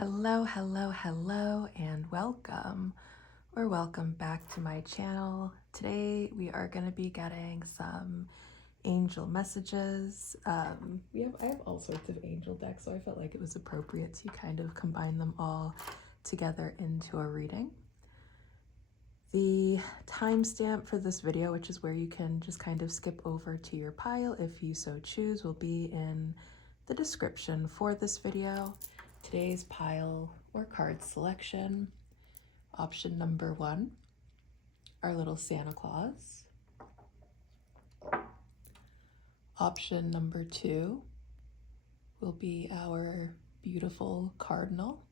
Hello, hello, hello, and welcome or welcome back to my channel. Today we are going to be getting some angel messages. I have all sorts of angel decks, so I felt like it was appropriate to kind of combine them all together into a reading. The timestamp for this video, which is where you can just kind of skip over to your pile if you so choose, will be in the description for this video. Today's pile or card selection, option number 1, our little Santa Claus. Option number 2 will be our beautiful cardinal.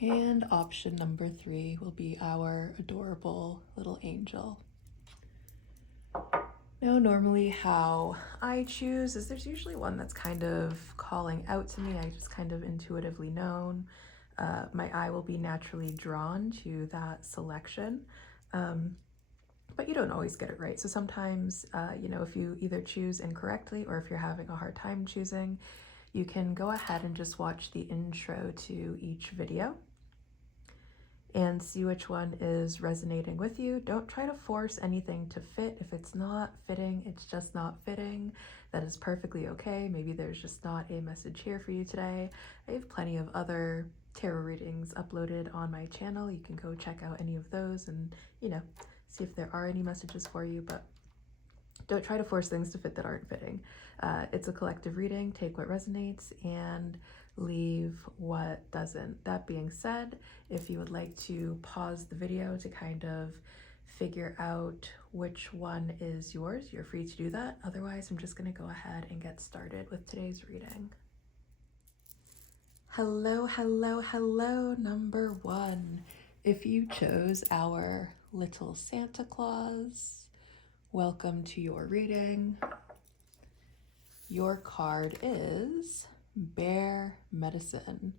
And option number 3 will be our adorable little angel. Now, normally how I choose is there's usually one that's kind of calling out to me. I just kind of intuitively know. My eye will be naturally drawn to that selection, but you don't always get it right. So sometimes, if you either choose incorrectly or if you're having a hard time choosing, you can go ahead and just watch the intro to each video and see which one is resonating with you. Don't try to force anything to fit. If it's not fitting, it's just not fitting. That is perfectly okay. Maybe there's just not a message here for you today. I have plenty of other tarot readings uploaded on my channel. You can go check out any of those and, see if there are any messages for you, but don't try to force things to fit that aren't fitting. It's a collective reading. Take what resonates and leave what doesn't. That being said, if you would like to pause the video to kind of figure out which one is yours, you're free to do that. Otherwise, I'm just going to go ahead and get started with today's reading. Hello, hello, hello, number 1. If you chose our little Santa Claus, welcome to your reading. Your card is Bear Medicine.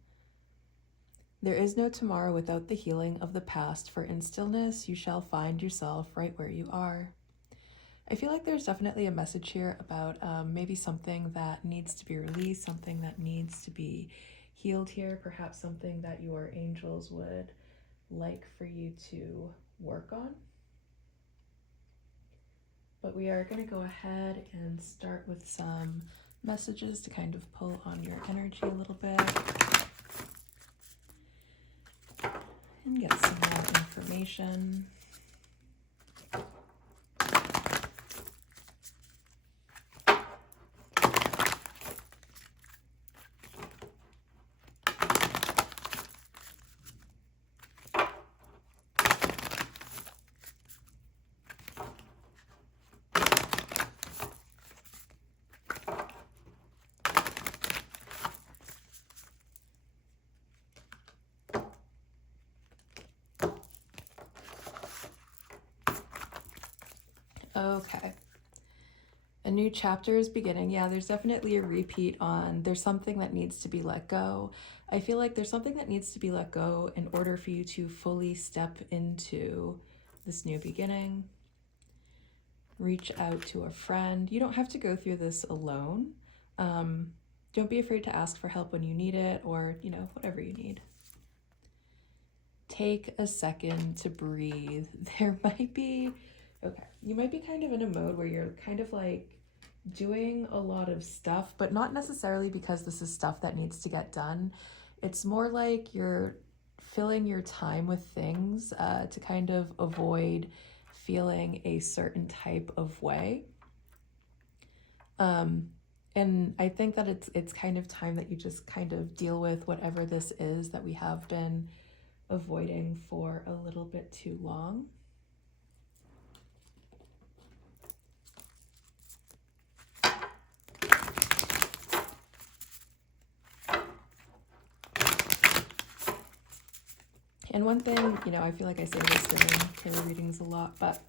There is no tomorrow without the healing of the past, for in stillness you shall find yourself right where you are. I feel like there's definitely a message here about maybe something that needs to be released, something that needs to be healed here, perhaps something that your angels would like for you to work on. But we are going to go ahead and start with some messages to kind of pull on your energy a little bit and get some more information. Okay. A new chapter is beginning. Yeah, there's definitely a repeat on there's something that needs to be let go. I feel like there's something that needs to be let go in order for you to fully step into this new beginning. Reach out to a friend. You don't have to go through this alone. Don't be afraid to ask for help when you need it, or, whatever you need. Take a second to breathe. You might be kind of in a mode where you're kind of like doing a lot of stuff, but not necessarily because this is stuff that needs to get done. It's more like you're filling your time with things to kind of avoid feeling a certain type of way. And I think that it's kind of time that you just kind of deal with whatever this is that we have been avoiding for a little bit too long. And one thing, I feel like I say this during tarot readings a lot, but,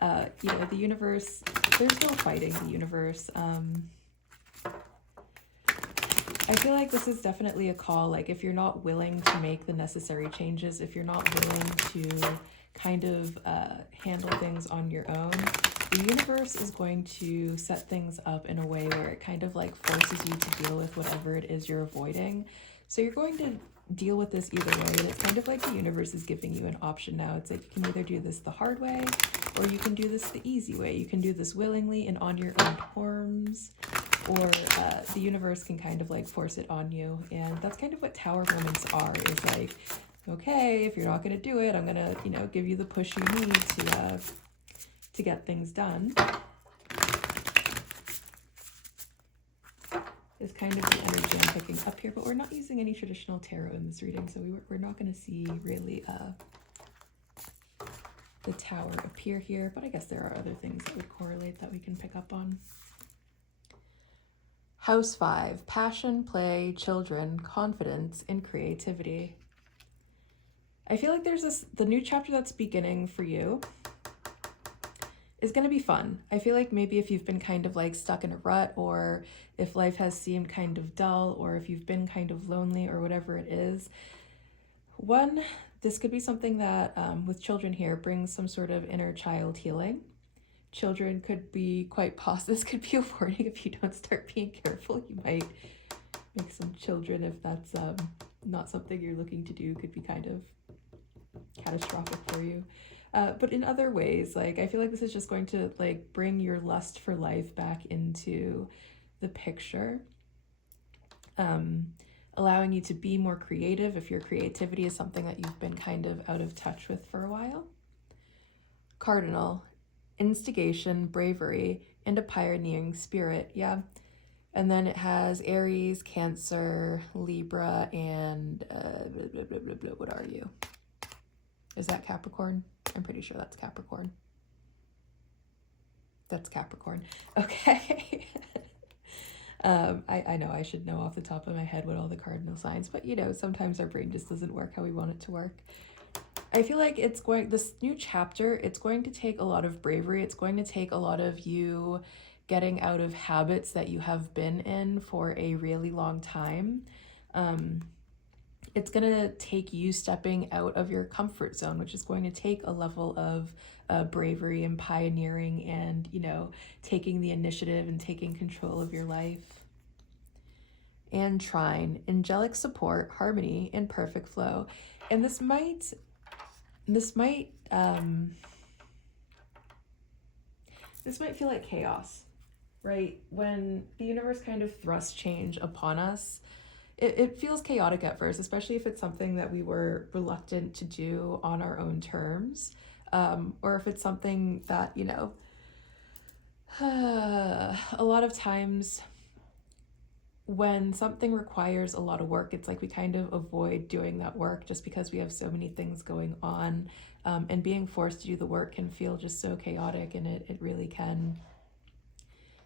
the universe, there's no fighting the universe. I feel like this is definitely a call. Like, if you're not willing to make the necessary changes, if you're not willing to kind of handle things on your own, the universe is going to set things up in a way where it kind of like forces you to deal with whatever it is you're avoiding. So you're going to deal with this either way, and it's kind of like the universe is giving you an option now. It's like you can either do this the hard way, or you can do this the easy way. You can do this willingly and on your own terms, or the universe can kind of like force it on you. And that's kind of what tower moments are, is like, okay, if you're not going to do it, I'm going to, you know, give you the push you need to get things done. Is kind of the energy I'm picking up here, but we're not using any traditional tarot in this reading, so we're not going to see really the tower appear here, but I guess there are other things that would correlate that we can pick up on. House 5, passion, play, children, confidence, and creativity. I feel like there's the new chapter that's beginning for you is going to be fun. I feel like maybe if you've been kind of like stuck in a rut, or if life has seemed kind of dull, or if you've been kind of lonely or whatever it is, this could be something that with children here brings some sort of inner child healing. Children could be quite this could be a warning. If you don't start being careful, you might make some children, if that's not something you're looking to do, could be kind of catastrophic for you. But in other ways, like, I feel like this is just going to like bring your lust for life back into the picture, allowing you to be more creative if your creativity is something that you've been kind of out of touch with for a while. Cardinal, instigation, bravery, and a pioneering spirit. Yeah. And then it has Aries, Cancer, Libra, and what are you? Is that Capricorn? I'm pretty sure that's Capricorn. That's Capricorn. Okay. I know I should know off the top of my head what all the cardinal signs, but you know, sometimes our brain just doesn't work how we want it to work. I feel like this new chapter, it's going to take a lot of bravery. It's going to take a lot of you getting out of habits that you have been in for a really long time. It's going to take you stepping out of your comfort zone, which is going to take a level of bravery and pioneering and, you know, taking the initiative and taking control of your life. And Trine, angelic support, harmony, and perfect flow. And this might feel like chaos, right? When the universe kind of thrusts change upon us, it feels chaotic at first, especially if it's something that we were reluctant to do on our own terms, or if it's something that, you know, a lot of times when something requires a lot of work, it's like we kind of avoid doing that work just because we have so many things going on, and being forced to do the work can feel just so chaotic, and it really can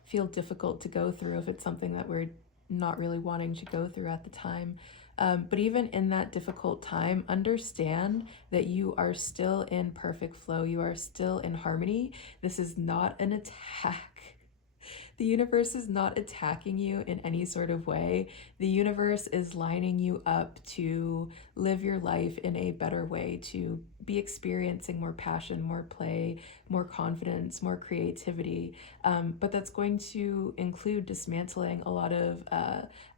feel difficult to go through if it's something that we're not really wanting to go through at the time. But even in that difficult time, understand that you are still in perfect flow. You are still in harmony. This is not an attack. The universe is not attacking you in any sort of way. The universe is lining you up to live your life in a better way, to be experiencing more passion, more play, more confidence, more creativity. But that's going to include dismantling a lot of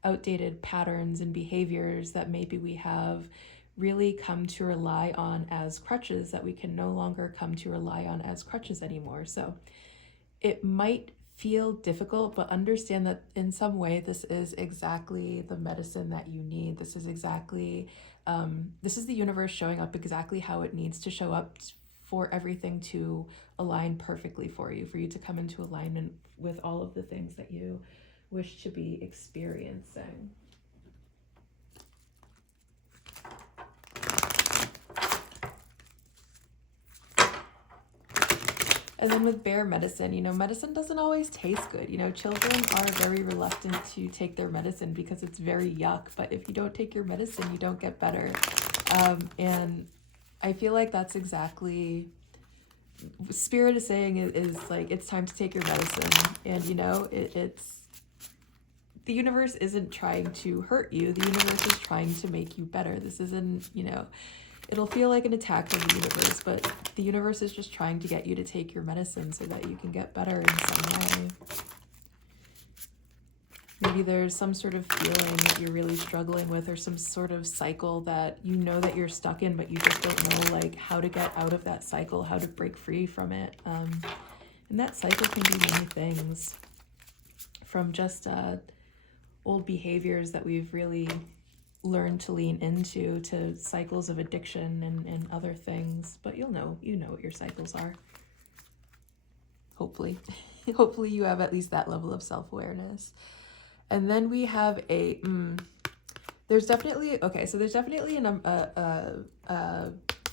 outdated patterns and behaviors that maybe we have really come to rely on as crutches that we can no longer come to rely on as crutches anymore. So it might feel difficult, but understand that in some way this is exactly the medicine that you need. This is exactly this is the universe showing up exactly how it needs to show up for everything to align perfectly for you to come into alignment with all of the things that you wish to be experiencing. And then with bear medicine, you know, medicine doesn't always taste good. You know, children are very reluctant to take their medicine because it's very yuck. But if you don't take your medicine, you don't get better. And I feel like that's exactly Spirit is saying is like, it's time to take your medicine. And, you know, it's the universe isn't trying to hurt you. The universe is trying to make you better. This isn't, you know, It'll feel like an attack from the universe, but the universe is just trying to get you to take your medicine so that you can get better in some way. Maybe there's some sort of feeling that you're really struggling with, or some sort of cycle that you know that you're stuck in, but you just don't know like how to get out of that cycle, how to break free from it. And that cycle can be many things, from just old behaviors that we've really learned to lean into, to cycles of addiction and other things. But you know what your cycles are. Hopefully. Hopefully you have at least that level of self-awareness. And then we have a there's definitely a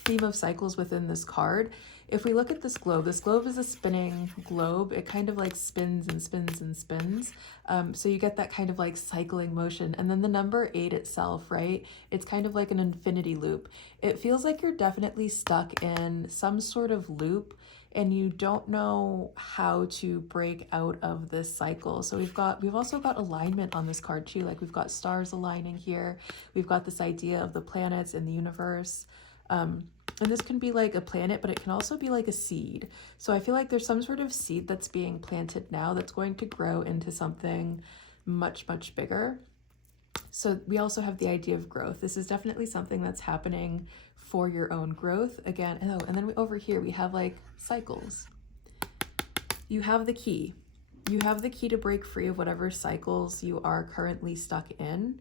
theme of cycles within this card. If we look at this globe is a spinning globe. It kind of like spins and spins and spins. So you get that kind of like cycling motion. And then the number 8 itself, right? It's kind of like an infinity loop. It feels like you're definitely stuck in some sort of loop, and you don't know how to break out of this cycle. So we've also got alignment on this card too. Like we've got stars aligning here. We've got this idea of the planets in the universe. And this can be like a planet, but it can also be like a seed. So I feel like there's some sort of seed that's being planted now that's going to grow into something much, much bigger. So we also have the idea of growth. This is definitely something that's happening for your own growth. Again, and then over here we have like cycles. You have the key. You have the key to break free of whatever cycles you are currently stuck in.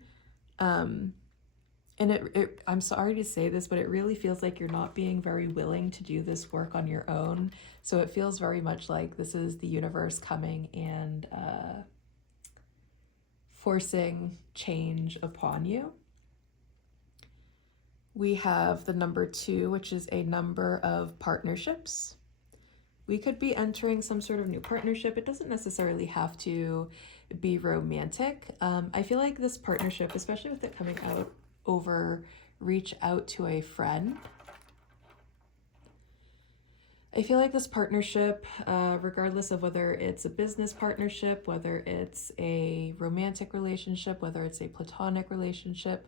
And I'm sorry to say this, but it really feels like you're not being very willing to do this work on your own. So it feels very much like this is the universe coming and forcing change upon you. We have the number 2, which is a number of partnerships. We could be entering some sort of new partnership. It doesn't necessarily have to be romantic. I feel like this partnership, especially with it coming out over reach out to a friend, I feel like this partnership, regardless of whether it's a business partnership, whether it's a romantic relationship, whether it's a platonic relationship,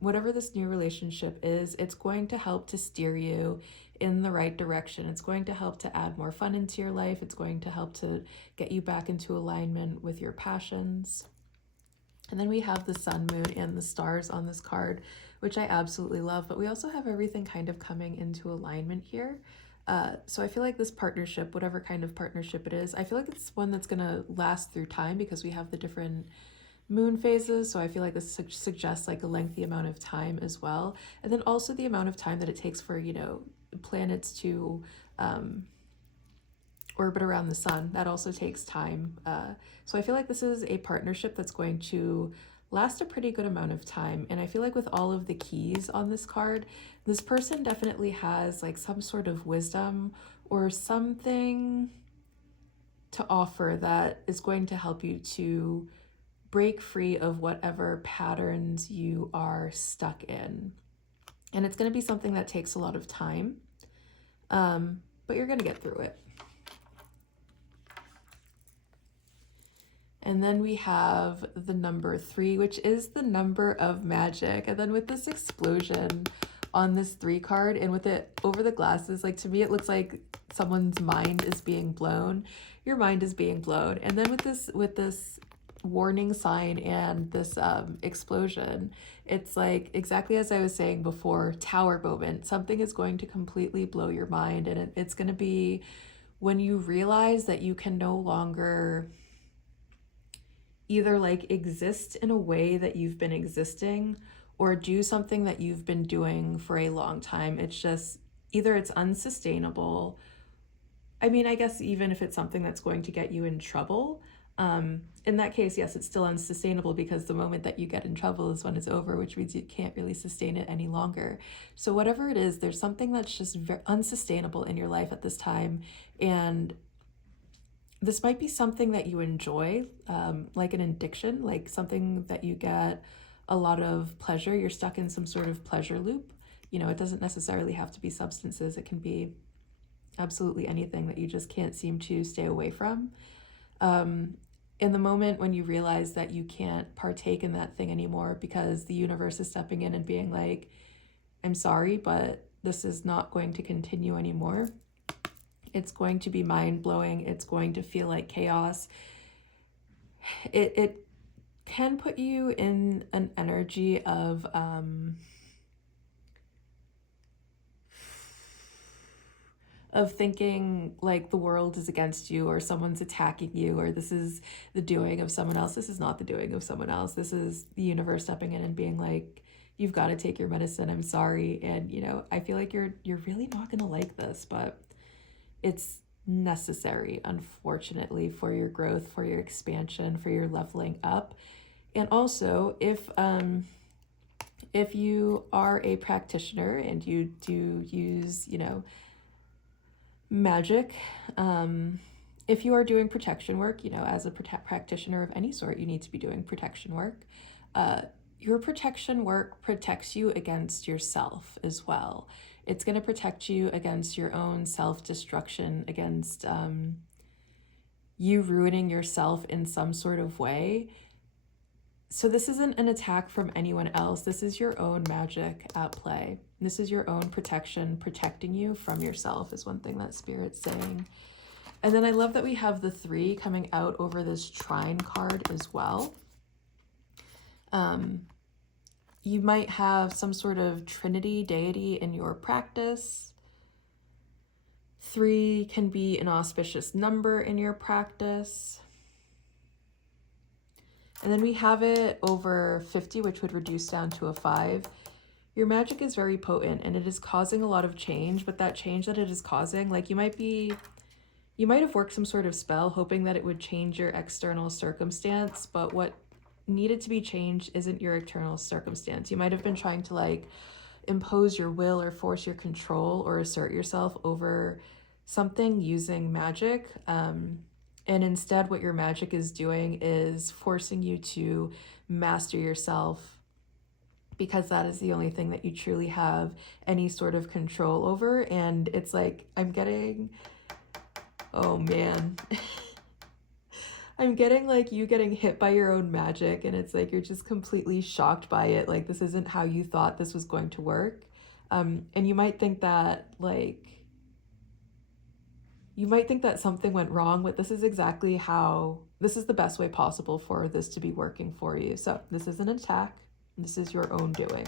whatever this new relationship is, it's going to help to steer you in the right direction. It's going to help to add more fun into your life. It's going to help to get you back into alignment with your passions. And then we have the sun, moon, and the stars on this card, which I absolutely love. But we also have everything kind of coming into alignment here. So I feel like this partnership, whatever kind of partnership it is, I feel like it's one that's going to last through time, because we have the different moon phases. So I feel like this suggests like a lengthy amount of time as well. And then also the amount of time that it takes for, planets to orbit around the sun. That also takes time. So I feel like this is a partnership that's going to last a pretty good amount of time. And I feel like with all of the keys on this card, this person definitely has like some sort of wisdom or something to offer that is going to help you to break free of whatever patterns you are stuck in. And it's going to be something that takes a lot of time, but you're going to get through it. And then we have the number 3, which is the number of magic. And then with this explosion on this 3 card, and with it over the glasses, like to me, it looks like someone's mind is being blown. Your mind is being blown. And then with this warning sign and this explosion, it's like exactly as I was saying before, tower moment. Something is going to completely blow your mind, and it's going to be when you realize that you can no longer either like exist in a way that you've been existing or do something that you've been doing for a long time. It's just either it's unsustainable. I mean, I guess even if it's something that's going to get you in trouble, in that case, yes, it's still unsustainable, because the moment that you get in trouble is when it's over, which means you can't really sustain it any longer. So whatever it is, there's something that's just very unsustainable in your life at this time. And this might be something that you enjoy, like an addiction, like something that you get a lot of pleasure. You're stuck in some sort of pleasure loop. It doesn't necessarily have to be substances. It can be absolutely anything that you just can't seem to stay away from. In the moment when you realize that you can't partake in that thing anymore because the universe is stepping in and being like, I'm sorry, but this is not going to continue anymore. It's going to be mind-blowing. It's going to feel like chaos. It can put you in an energy of thinking like the world is against you, or someone's attacking you, or this is the doing of someone else. This is not the doing of someone else. This is the universe stepping in and being like, you've got to take your medicine. I'm sorry. And I feel like you're really not going to like this, but it's necessary, unfortunately, for your growth, for your expansion, for your leveling up. And also, if you are a practitioner and you do use, magic, if you are doing protection work, as a practitioner of any sort, you need to be doing protection work. Your protection work protects you against yourself as well. It's going to protect you against your own self-destruction, against you ruining yourself in some sort of way. So this isn't an attack from anyone else. This is your own magic at play. This is your own protection, protecting you from yourself is one thing that Spirit's saying. And then I love that we have the 3 coming out over this trine card as well. You might have some sort of Trinity deity in your practice. 3 can be an auspicious number in your practice. And then we have it over 50, which would reduce down to a 5. Your magic is very potent and it is causing a lot of change, but that change that it is causing, like you might have worked some sort of spell hoping that it would change your external circumstance, but what needed to be changed isn't your external circumstance. You might have been trying to like impose your will or force your control or assert yourself over something using magic. And instead what your magic is doing is forcing you to master yourself, because that is the only thing that you truly have any sort of control over. And it's like, I'm getting, oh man, I'm getting like you getting hit by your own magic, and it's like you're just completely shocked by it. Like, this isn't how you thought this was going to work. And you might think that something went wrong, but this is exactly how, this is the best way possible for this to be working for you. So this is an attack. This is your own doing.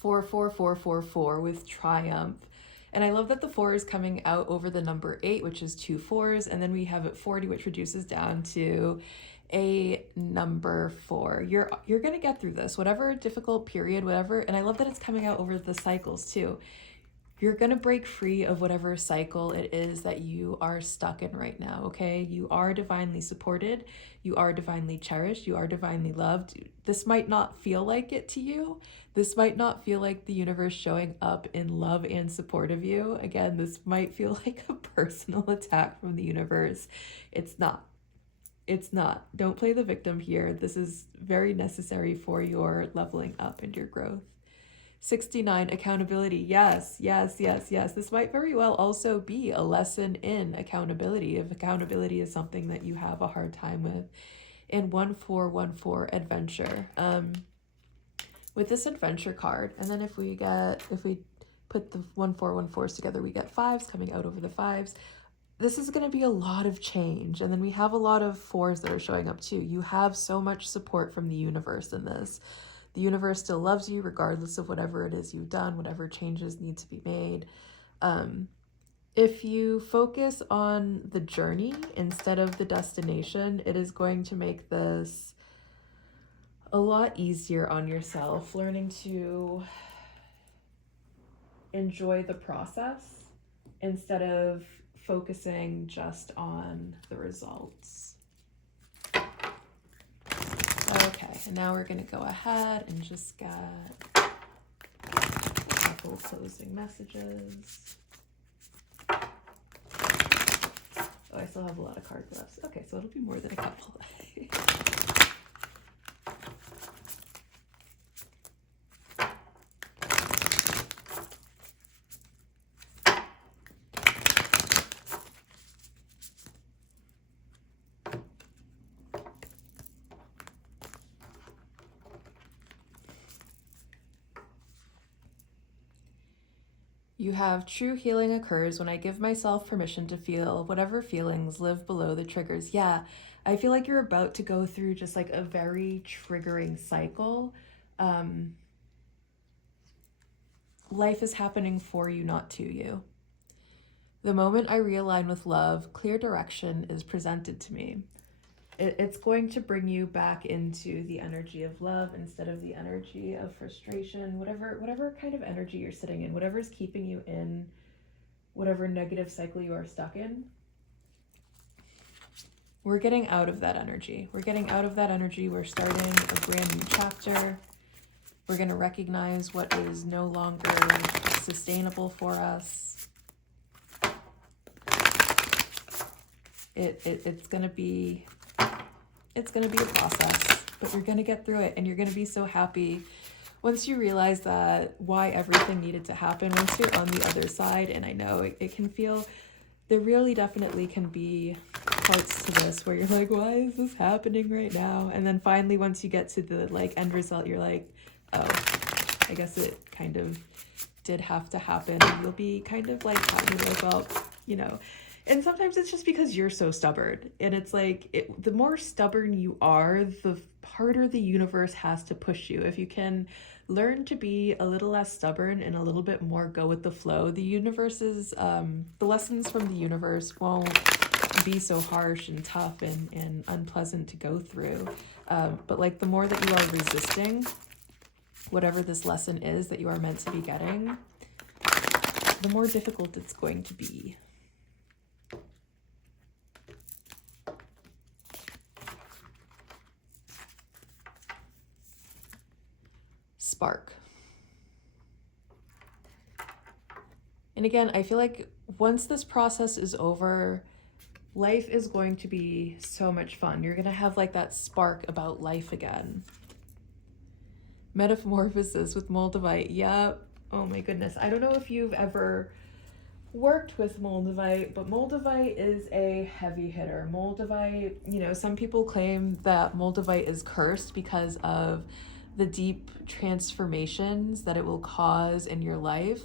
Four, 4, 4, 4, 4 with triumph. And I love that the 4 is coming out over the number 8, which is 2 4s. And then we have it 40, which reduces down to a number 4. You're going to get through this, whatever difficult period, whatever. And I love that it's coming out over the cycles too. You're going to break free of whatever cycle it is that you are stuck in right now, okay? You are divinely supported. You are divinely cherished. You are divinely loved. This might not feel like it to you. This might not feel like the universe showing up in love and support of you. Again, this might feel like a personal attack from the universe. It's not. It's not. Don't play the victim here. This is very necessary for your leveling up and your growth. 69, accountability. Yes, yes, yes, yes. This might very well also be a lesson in accountability, if accountability is something that you have a hard time with. In 1414, adventure. With this adventure card, and then if we put the 1414s together, we get 5s coming out over the 5s. This is going to be a lot of change. And then we have a lot of 4s that are showing up too. You have so much support from the universe in this. The universe still loves you regardless of whatever it is you've done, whatever changes need to be made. If you focus on the journey instead of the destination, it is going to make this a lot easier on yourself, learning to enjoy the process instead of focusing just on the results. Okay, and now we're going to go ahead and just get a couple closing messages. Oh, I still have a lot of cards left. Okay, so it'll be more than a couple. You have true healing occurs when I give myself permission to feel whatever feelings live below the triggers. Yeah, I feel like you're about to go through just like a very triggering cycle. Life is happening for you, not to you. The moment I realign with love, clear direction is presented to me. It's going to bring you back into the energy of love instead of the energy of frustration, whatever kind of energy you're sitting in, whatever's keeping you in whatever negative cycle you are stuck in. We're getting out of that energy. We're getting out of that energy. We're starting a brand new chapter. We're going to recognize what is no longer sustainable for us. It's going to be a process, but you're going to get through it, and you're going to be so happy once you realize that why everything needed to happen once you're on the other side. And I know it can feel, there really definitely can be parts to this where you're like, why is this happening right now? And then finally, once you get to the like end result, you're like, oh, I guess it kind of did have to happen. And you'll be kind of like happy, like, well, you know. And sometimes it's just because you're so stubborn. And it's like, the more stubborn you are, the harder the universe has to push you. If you can learn to be a little less stubborn and a little bit more go with the flow, the universe's, the lessons from the universe won't be so harsh and tough and unpleasant to go through. But like the more that you are resisting whatever this lesson is that you are meant to be getting, the more difficult it's going to be. Spark. And again, I feel like once this process is over, life is going to be so much fun. You're going to have like that spark about life again. Metamorphosis with Moldavite. Yep. Oh my goodness. I don't know if you've ever worked with Moldavite, but Moldavite is a heavy hitter. Moldavite, you know, some people claim that Moldavite is cursed because of the deep transformations that it will cause in your life.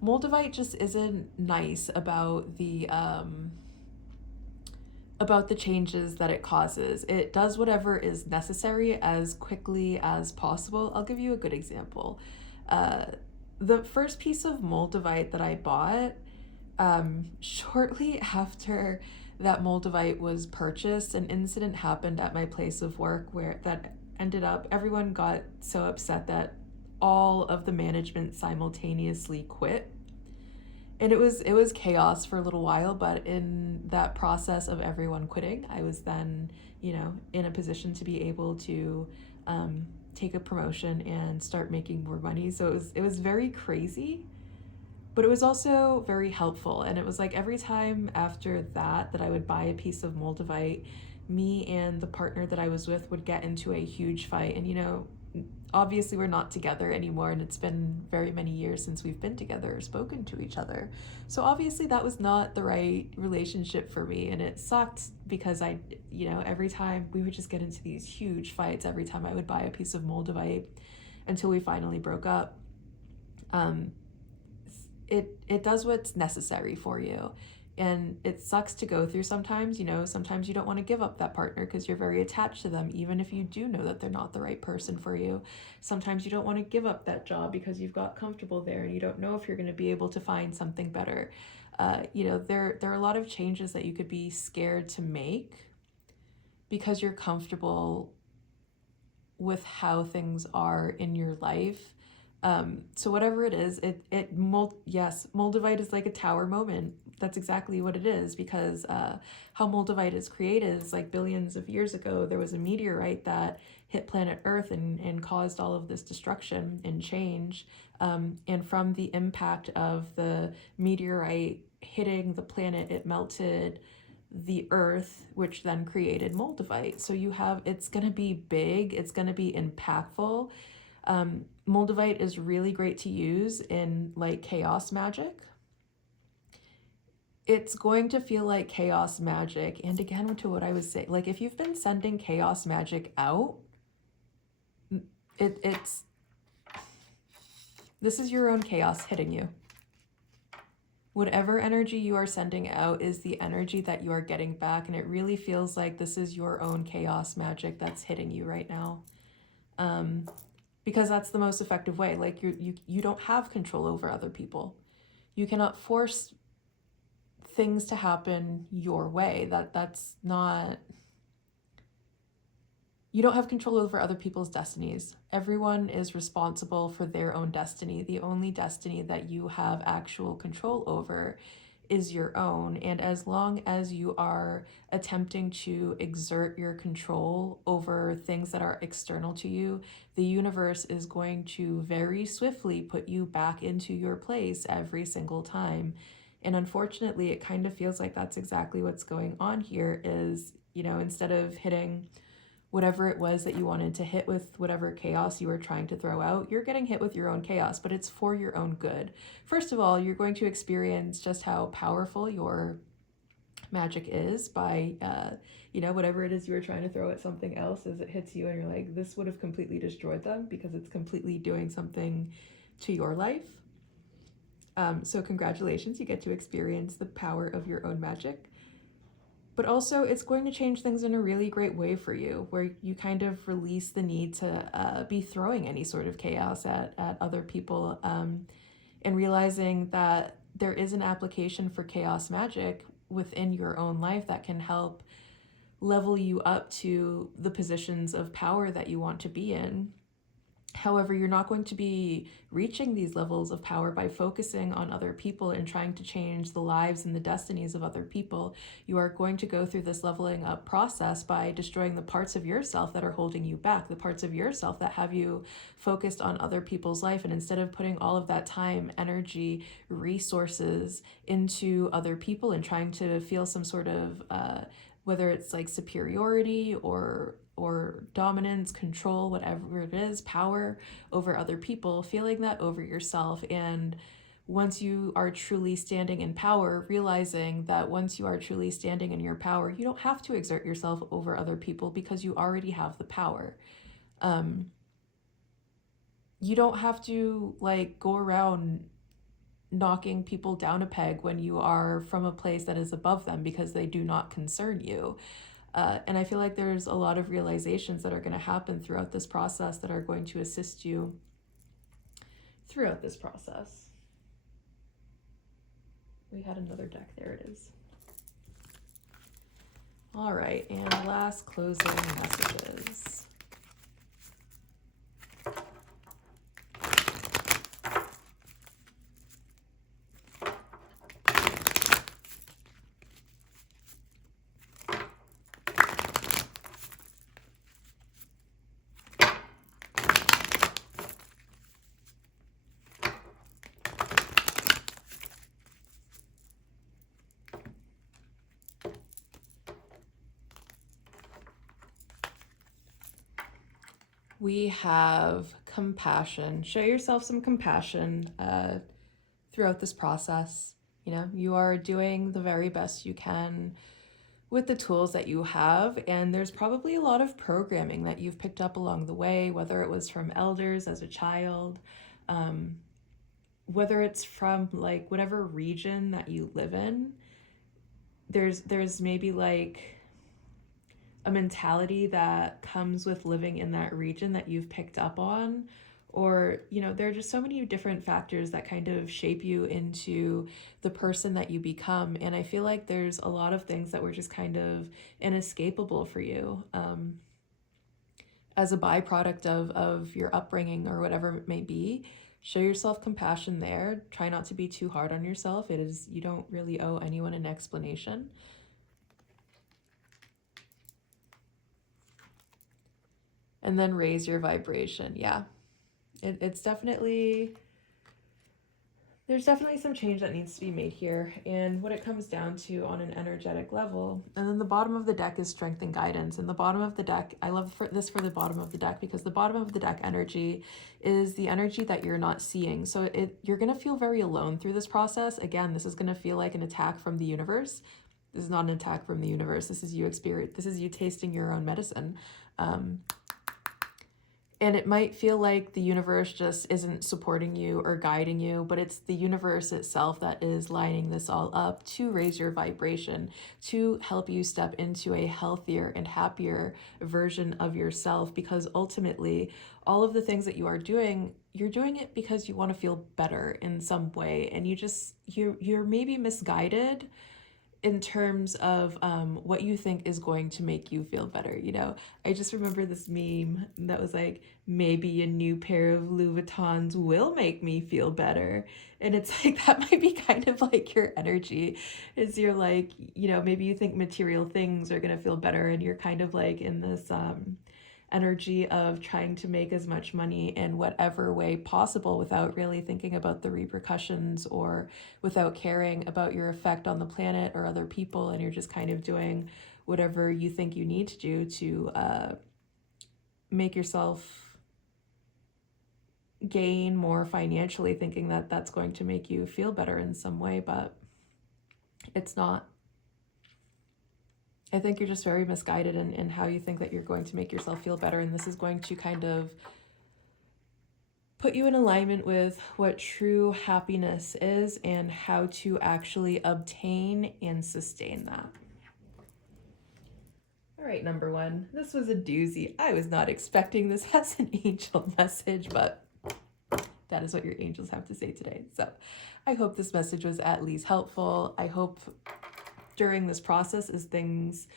Moldavite just isn't nice about the changes that it causes. It does whatever is necessary as quickly as possible. I'll give you a good example. The first piece of Moldavite that I bought, shortly after that Moldavite was purchased, an incident happened at my place of work where that ended up, everyone got so upset that all of the management simultaneously quit. And it was chaos for a little while, but in that process of everyone quitting, I was then, you know, in a position to be able to take a promotion and start making more money. So it was very crazy, but it was also very helpful. And it was like every time after that I would buy a piece of Moldavite, me and the partner that I was with would get into a huge fight. And, you know, obviously we're not together anymore, and it's been very many years since we've been together or spoken to each other. So obviously that was not the right relationship for me, and it sucked because I, you know, every time we would just get into these huge fights every time I would buy a piece of Moldavite until we finally broke up. It does what's necessary for you. And it sucks to go through sometimes, you know, sometimes you don't want to give up that partner because you're very attached to them, even if you do know that they're not the right person for you. Sometimes you don't want to give up that job because you've got comfortable there and you don't know if you're going to be able to find something better. There are a lot of changes that you could be scared to make because you're comfortable with how things are in your life. So whatever it is, yes, Moldavite is like a tower moment. That's exactly what it is, because how Moldavite is created is like billions of years ago, there was a meteorite that hit planet Earth and caused all of this destruction and change. And from the impact of the meteorite hitting the planet, it melted the earth, which then created Moldavite. So it's going to be big, it's going to be impactful. Moldavite is really great to use in like chaos magic. It's going to feel like chaos magic. And again, to what I was saying, like if you've been sending chaos magic out, this is your own chaos hitting you. Whatever energy you are sending out is the energy that you are getting back, and it really feels like this is your own chaos magic that's hitting you right now. Because that's the most effective way. Like you don't have control over other people. You cannot force things to happen your way. That's not... You don't have control over other people's destinies. Everyone is responsible for their own destiny. The only destiny that you have actual control over is your own. And as long as you are attempting to exert your control over things that are external to you, the universe is going to very swiftly put you back into your place every single time. And unfortunately, it kind of feels like that's exactly what's going on here is, instead of hitting whatever it was that you wanted to hit with whatever chaos you were trying to throw out, you're getting hit with your own chaos, but it's for your own good. First of all, you're going to experience just how powerful your magic is by, whatever it is you were trying to throw at something else, as it hits you and you're like, this would have completely destroyed them because it's completely doing something to your life. So congratulations, you get to experience the power of your own magic. But also it's going to change things in a really great way for you, where you kind of release the need to be throwing any sort of chaos at other people, and realizing that there is an application for chaos magic within your own life that can help level you up to the positions of power that you want to be in. However, you're not going to be reaching these levels of power by focusing on other people and trying to change the lives and the destinies of other people. You are going to go through this leveling up process by destroying the parts of yourself that are holding you back, the parts of yourself that have you focused on other people's life. And instead of putting all of that time, energy, resources into other people and trying to feel some sort of, whether it's like superiority or dominance, control, whatever it is, power over other people, feeling that over yourself. And once you are truly standing in power, realizing that once you are truly standing in your power, you don't have to exert yourself over other people because you already have the power. You don't have to like go around knocking people down a peg when you are from a place that is above them because they do not concern you. And I feel like there's a lot of realizations that are going to happen throughout this process that are going to assist you throughout this process. We had another deck. There it is. All right, and last closing messages. We have compassion. Show yourself some compassion throughout this process. You are doing the very best you can with the tools that you have, and there's probably a lot of programming that you've picked up along the way, whether it was from elders as a child, whether it's from like whatever region that you live in. There's maybe like a mentality that comes with living in that region that you've picked up on, or, you know, there are just so many different factors that kind of shape you into the person that you become. And I feel like there's a lot of things that were just kind of inescapable for you, as a byproduct of your upbringing or whatever it may be. Show yourself compassion there. Try not to be too hard on yourself. You don't really owe anyone an explanation. And then raise your vibration. Yeah. It's definitely, there's definitely some change that needs to be made here. And what it comes down to on an energetic level, and then the bottom of the deck is strength and guidance. And the bottom of the deck, I love this for the bottom of the deck, because the bottom of the deck energy is the energy that you're not seeing. So you're going to feel very alone through this process. Again, this is going to feel like an attack from the universe. This is not an attack from the universe. This is you tasting your own medicine. And it might feel like the universe just isn't supporting you or guiding you, but it's the universe itself that is lining this all up to raise your vibration, to help you step into a healthier and happier version of yourself. Because ultimately, all of the things that you are doing, you're doing it because you want to feel better in some way. And you're maybe misguided in terms of what you think is going to make you feel better. You know, I just remember this meme that was like, maybe a new pair of Louis Vuittons will make me feel better. And it's like, that might be kind of like your energy, is you're like, you know, maybe you think material things are going to feel better, and you're kind of like in this energy of trying to make as much money in whatever way possible without really thinking about the repercussions, or without caring about your effect on the planet or other people. And you're just kind of doing whatever you think you need to do to make yourself gain more financially, thinking that that's going to make you feel better in some way, but it's not. I think you're just very misguided in how you think that you're going to make yourself feel better. And this is going to kind of put you in alignment with what true happiness is and how to actually obtain and sustain that. All right, number one. This was a doozy. I was not expecting this as an angel message, but that is what your angels have to say today. So I hope this message was at least helpful. I hope during this process, as things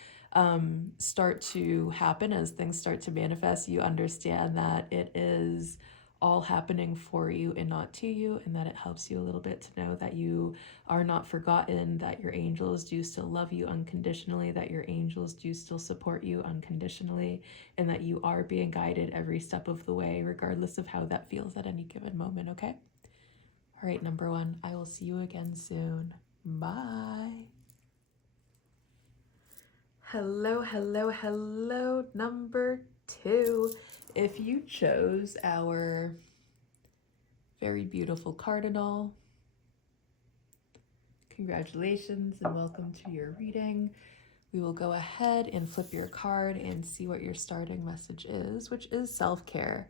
start to happen, as things start to manifest, you understand that it is all happening for you and not to you, and that it helps you a little bit to know that you are not forgotten, that your angels do still love you unconditionally, that your angels do still support you unconditionally, and that you are being guided every step of the way, regardless of how that feels at any given moment, okay? All right, number one, I will see you again soon. Bye. Hello, hello, hello, number two. If you chose our very beautiful cardinal, congratulations and welcome to your reading. We will go ahead and flip your card and see what your starting message is, which is self-care.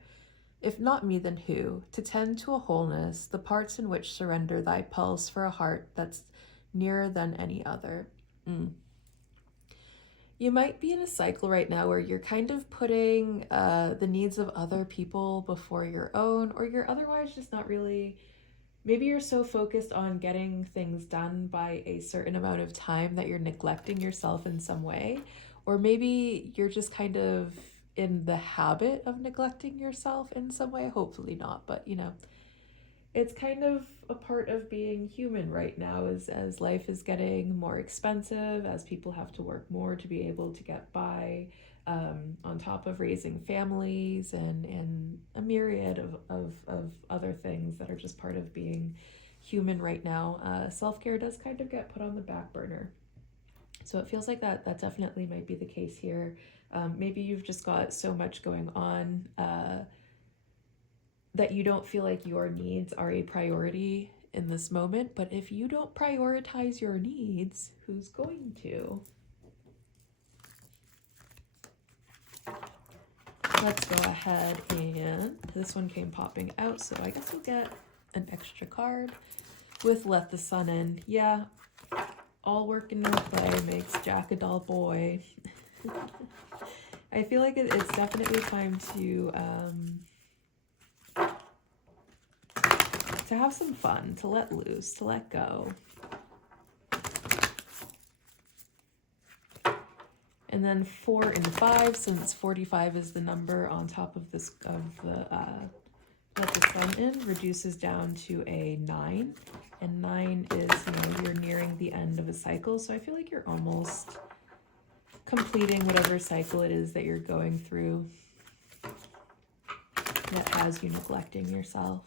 If not me, then who? To tend to a wholeness, the parts in which surrender thy pulse for a heart that's nearer than any other. You might be in a cycle right now where you're kind of putting the needs of other people before your own, or you're otherwise just not really, maybe you're so focused on getting things done by a certain amount of time that you're neglecting yourself in some way. Or maybe you're just kind of in the habit of neglecting yourself in some way. Hopefully not, but you know, it's kind of a part of being human right now, as life is getting more expensive, as people have to work more to be able to get by, on top of raising families and a myriad of other things that are just part of being human right now. Self-care does kind of get put on the back burner. So it feels like that definitely might be the case here. Maybe you've just got so much going on that you don't feel like your needs are a priority in this moment. But if you don't prioritize your needs, who's going to? Let's go ahead, and this one came popping out, so I guess we'll get an extra card with Let the Sun In. Yeah, all work and no play makes Jack a dull boy. I feel like it's definitely time to to have some fun, to let loose, to let go. And then 4 and 5, since 45 is the number on top of this let the sun in, reduces down to a 9. And 9 is, you're nearing the end of a cycle. So I feel like you're almost completing whatever cycle it is that you're going through that has you neglecting yourself.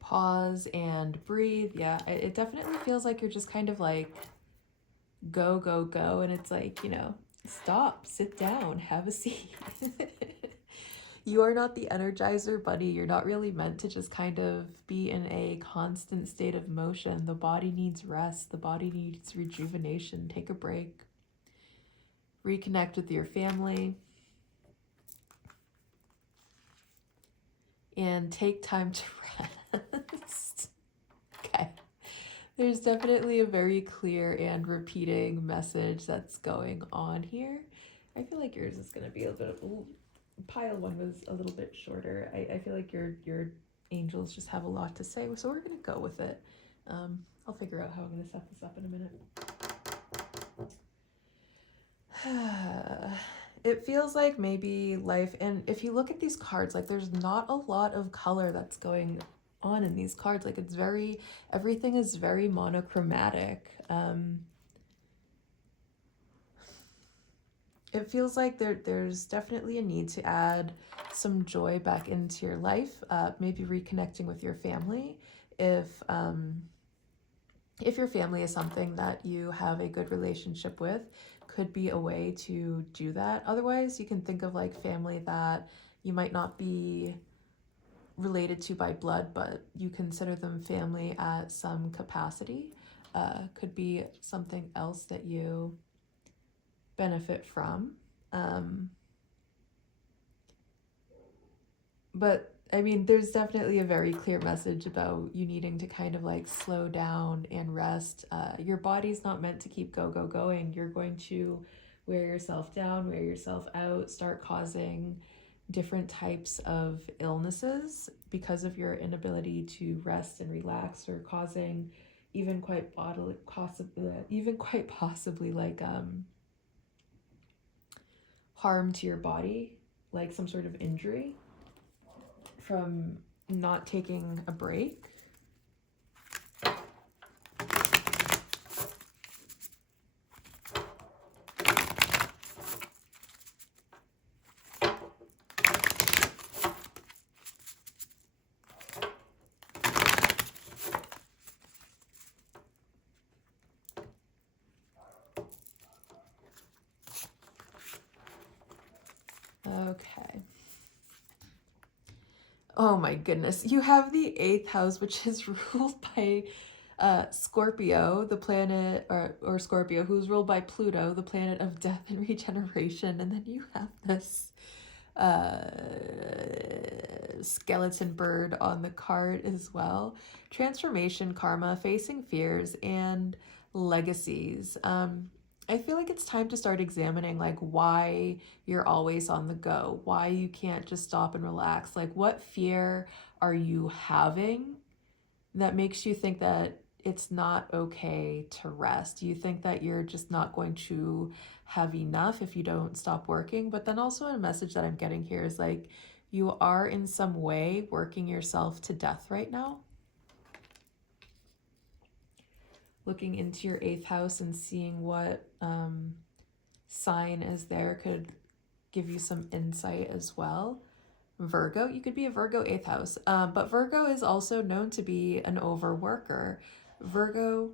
Pause and breathe. Yeah, it definitely feels like you're just kind of like go, go, go. And it's like, stop, sit down, have a seat. You are not the Energizer Bunny. You're not really meant to just kind of be in a constant state of motion. The body needs rest. The body needs rejuvenation. Take a break. Reconnect with your family. And take time to rest. Okay. There's definitely a very clear and repeating message that's going on here. I feel like yours is going to be a bit of pile 1 was a little bit shorter. I feel like your angels just have a lot to say, so we're going to go with it. I'll figure out how I'm going to set this up in a minute. It feels like maybe life, and if you look at these cards, like there's not a lot of color that's going on in these cards. Like everything is very monochromatic. It feels like there's definitely a need to add some joy back into your life, maybe reconnecting with your family. If your family is something that you have a good relationship with, could be a way to do that. Otherwise, you can think of like family that you might not be related to by blood, but you consider them family at some capacity. Could be something else that you benefit from. But I mean, there's definitely a very clear message about you needing to kind of like slow down and rest. Your body's not meant to keep going. You're going to wear yourself down, wear yourself out, start causing different types of illnesses because of your inability to rest and relax, or causing even quite possibly like harm to your body, like some sort of injury from not taking a break. Okay. Oh my goodness. You have the 8th house, which is ruled by Scorpio, the planet, or Scorpio, who's ruled by Pluto, the planet of death and regeneration. And then you have this skeleton bird on the card as well. Transformation, karma, facing fears, and legacies. I feel like it's time to start examining like why you're always on the go, why you can't just stop and relax. Like what fear are you having that makes you think that it's not okay to rest? Do you think that you're just not going to have enough if you don't stop working? But then also a message that I'm getting here is like you are in some way working yourself to death right now. Looking into your 8th house and seeing what sign is there could give you some insight as well. Virgo, you could be a Virgo 8th house, but Virgo is also known to be an overworker. Virgo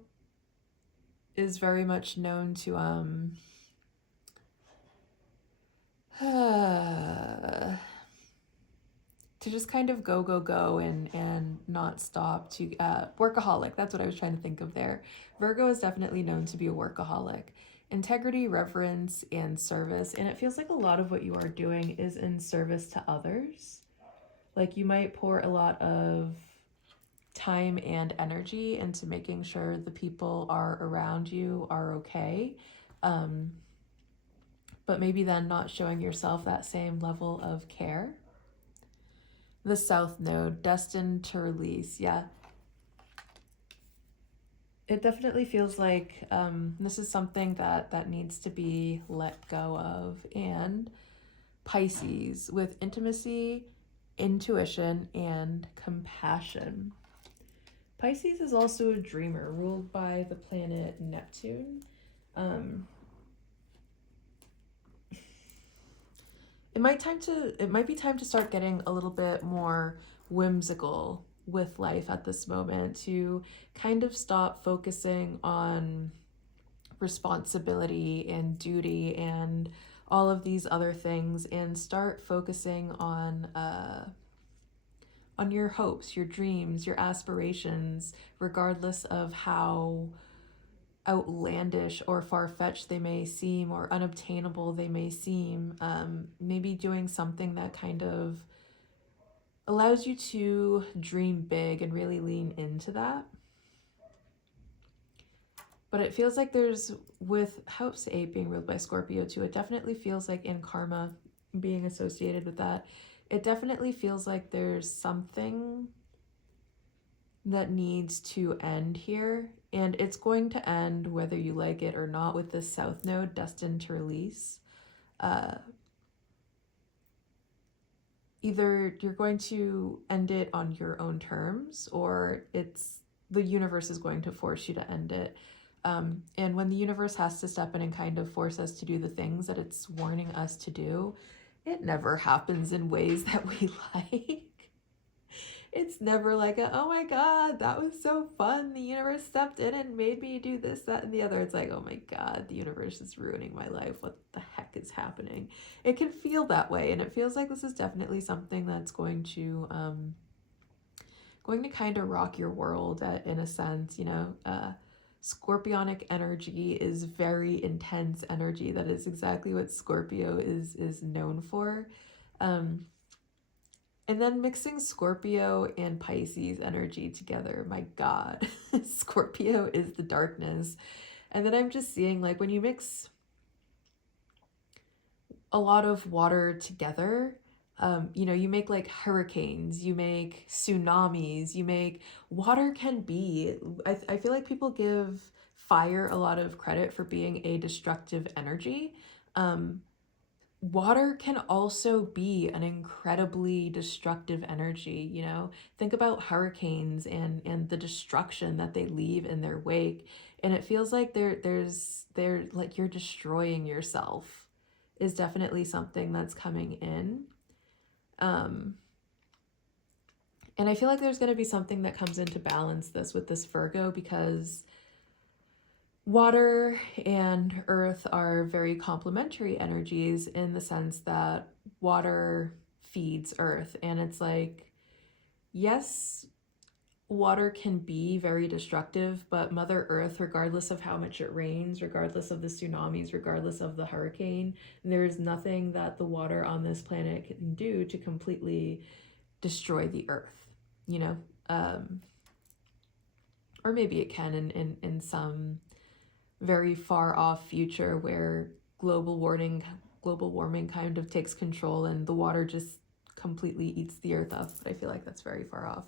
is very much known to to just kind of go and not stop, to workaholic. That's what I was trying to think of there. Virgo is definitely known to be a workaholic. integrity, reverence, and service. And it feels like a lot of what you are doing is in service to others. Like you might pour a lot of time and energy into making sure the people are around you are okay. Um, but maybe then not showing yourself that same level of care. The South Node, destined to release. Yeah. It definitely feels like this is something that needs to be let go of. And Pisces with intimacy, intuition, and compassion. Pisces is also a dreamer ruled by the planet Neptune. It might be time to start getting a little bit more whimsical with life at this moment, to kind of stop focusing on responsibility and duty and all of these other things, and start focusing on your hopes, your dreams, your aspirations, regardless of how outlandish or far-fetched they may seem or unobtainable they may seem. Maybe doing something that kind of allows you to dream big and really lean into that. But it feels like there's, with House 8 being ruled by Scorpio too, it definitely feels like in karma being associated with that, it definitely feels like there's something that needs to end here. And it's going to end whether you like it or not with this South Node destined to release. Either you're going to end it on your own terms, or the universe is going to force you to end it. And when the universe has to step in and kind of force us to do the things that it's warning us to do, it never happens in ways that we like. It's never like oh my God, that was so fun. The universe stepped in and made me do this, that, and the other. It's like, oh my God, the universe is ruining my life. What the heck is happening? It can feel that way. And it feels like this is definitely something that's going to kind of rock your world in a sense, Scorpionic energy is very intense energy. That is exactly what Scorpio is known for. And then mixing Scorpio and Pisces energy together, my God, Scorpio is the darkness. And then I'm just seeing, like, when you mix a lot of water together, you make like hurricanes, you make tsunamis, water can be, I feel like people give fire a lot of credit for being a destructive energy. Water can also be an incredibly destructive energy. Think about hurricanes and the destruction that they leave in their wake. And it feels like they're like you're destroying yourself is definitely something that's coming in. And I feel like there's going to be something that comes in to balance this with this Virgo, because water and earth are very complementary energies in the sense that water feeds earth. And it's like, yes, water can be very destructive, but Mother Earth, regardless of how much it rains, regardless of the tsunamis, regardless of the hurricane, there is nothing that the water on this planet can do to completely destroy the earth, or maybe it can in some very far off future where global warming kind of takes control and the water just completely eats the earth up. But I feel like that's very far off.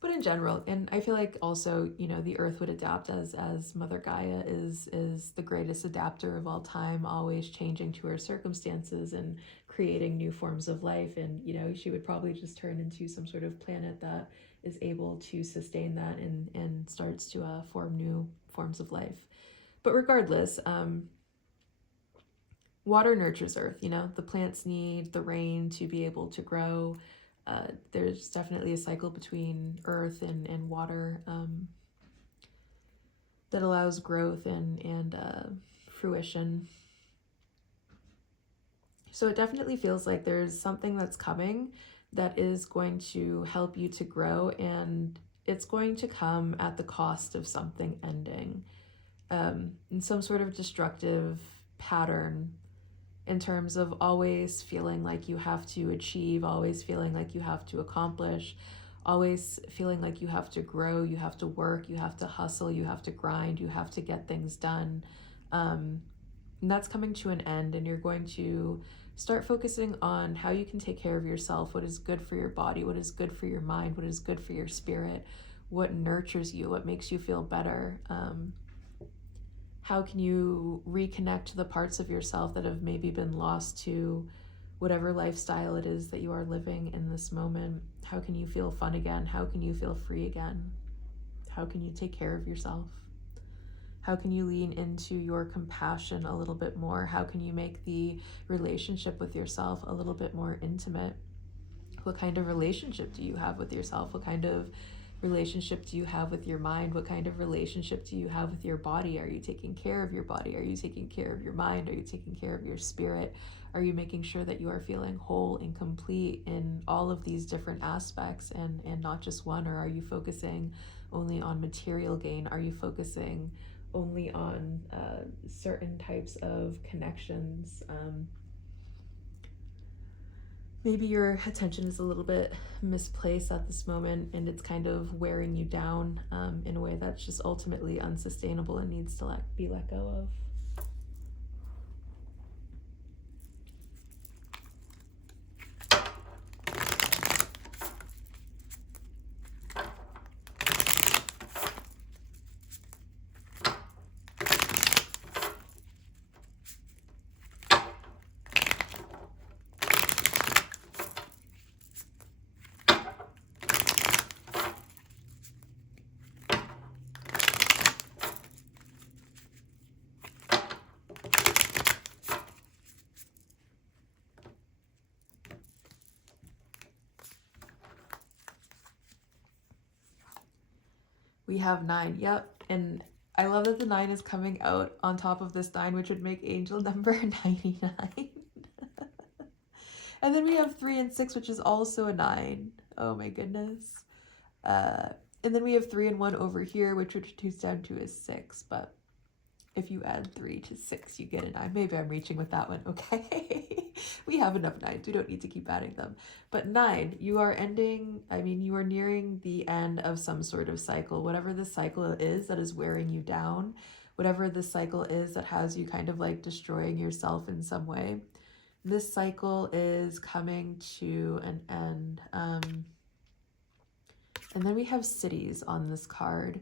But in general, and I feel like also, the earth would adapt as Mother Gaia is the greatest adapter of all time, always changing to her circumstances and creating new forms of life. And, she would probably just turn into some sort of planet that is able to sustain that and starts to form new forms of life. But regardless, water nurtures earth. The plants need the rain to be able to grow. There's definitely a cycle between earth and water that allows growth and fruition. So it definitely feels like there's something that's coming that is going to help you to grow, and it's going to come at the cost of something ending. in some sort of destructive pattern, in terms of always feeling like you have to achieve, always feeling like you have to accomplish, always feeling like you have to grow, you have to work, you have to hustle, you have to grind, you have to get things done. And that's coming to an end, and you're going to start focusing on how you can take care of yourself, what is good for your body, what is good for your mind, what is good for your spirit, what nurtures you, what makes you feel better. How can you reconnect to the parts of yourself that have maybe been lost to whatever lifestyle it is that you are living in this moment? How can you feel fun again? How can you feel free again? How can you take care of yourself? How can you lean into your compassion a little bit more? How can you make the relationship with yourself a little bit more intimate? What kind of relationship do you have with yourself? What kind of relationship do you have with your mind? What kind of relationship do you have with your body? Are you taking care of your body? Are you taking care of your mind? Are you taking care of your spirit? Are you making sure that you are feeling whole and complete in all of these different aspects, and not just one? Or are you focusing only on material gain? Are you focusing only on certain types of connections? Maybe your attention is a little bit misplaced at this moment, and it's kind of wearing you down in a way that's just ultimately unsustainable and needs to be let go of. We have 9, yep. And I love that the 9 is coming out on top of this 9, which would make angel number 99. And then we have 3 and 6, which is also a 9. Oh my goodness. And then we have 3 and 1 over here, which reduces down to a 6. But if you add 3 to 6, you get a 9. Maybe I'm reaching with that one, okay? We have enough 9s. We don't need to keep adding them. But 9, you are nearing the end of some sort of cycle. Whatever the cycle is that is wearing you down, whatever the cycle is that has you kind of like destroying yourself in some way, this cycle is coming to an end. And then we have cities on this card.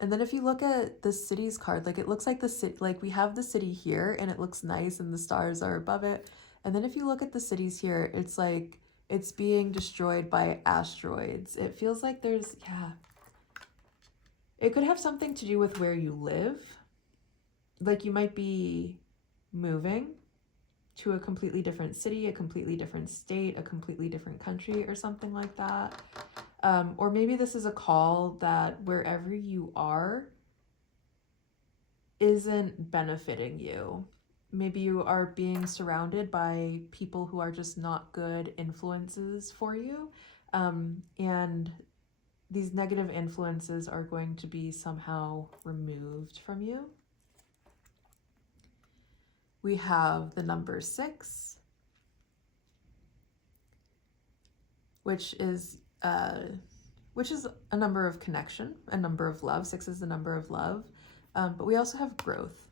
And then if you look at the cities card, like it looks like like we have the city here and it looks nice and the stars are above it. And then if you look at the cities here, it's like it's being destroyed by asteroids. It feels like it could have something to do with where you live. Like you might be moving to a completely different city, a completely different state, a completely different country or something like that. Or maybe this is a call that wherever you are isn't benefiting you. Maybe you are being surrounded by people who are just not good influences for you. And these negative influences are going to be somehow removed from you. We have the number 6, which is a number of connection, a number of love. 6 is the number of love. But we also have growth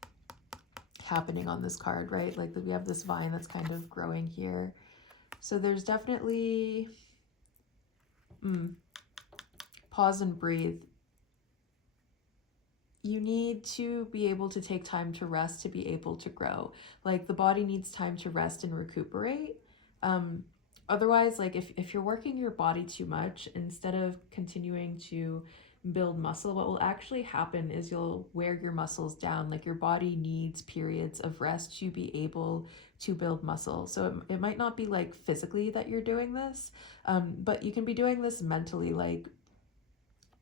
happening on this card, right? Like we have this vine that's kind of growing here. So there's definitely, pause and breathe. You need to be able to take time to rest to be able to grow. Like the body needs time to rest and recuperate. Otherwise, like if you're working your body too much, instead of continuing to build muscle, what will actually happen is you'll wear your muscles down. Like your body needs periods of rest to be able to build muscle. So it might not be like physically that you're doing this, but you can be doing this mentally. Like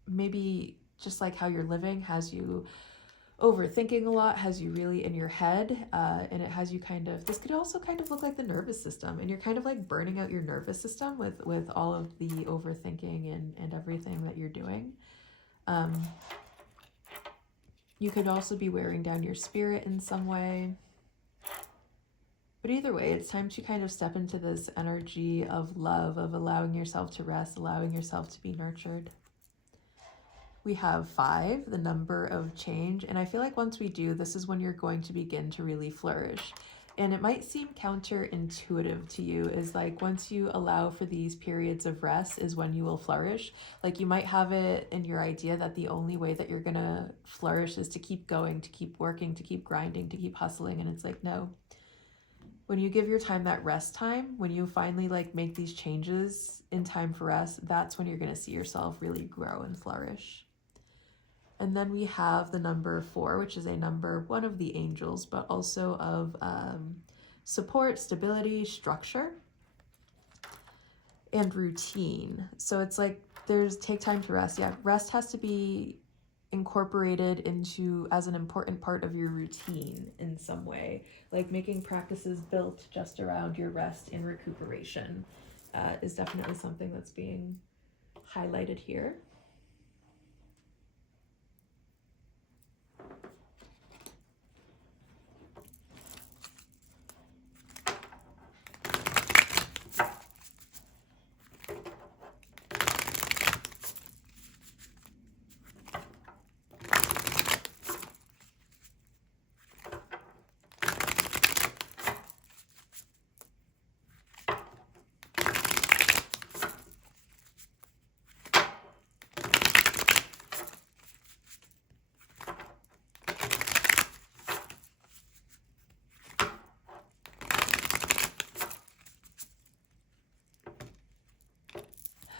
maybe just like how you're living has you overthinking a lot, has you really in your head, and it has you this could also kind of look like the nervous system, and you're kind of like burning out your nervous system with all of the overthinking and everything that you're doing. You could also be wearing down your spirit in some way. But either way, it's time to kind of step into this energy of love, of allowing yourself to rest, allowing yourself to be nurtured. We have 5, the number of change. And I feel like once we do, this is when you're going to begin to really flourish. And it might seem counterintuitive to you, is like once you allow for these periods of rest is when you will flourish. Like you might have it in your idea that the only way that you're gonna flourish is to keep going, to keep working, to keep grinding, to keep hustling. And it's like, no. When you give your time that rest time, when you finally like make these changes in time for rest, that's when you're gonna see yourself really grow and flourish. And then we have the number 4, which is a number, one of the angels, but also of support, stability, structure, and routine. So it's like there's take time to rest. Yeah, rest has to be incorporated into as an important part of your routine in some way, like making practices built just around your rest and recuperation is definitely something that's being highlighted here.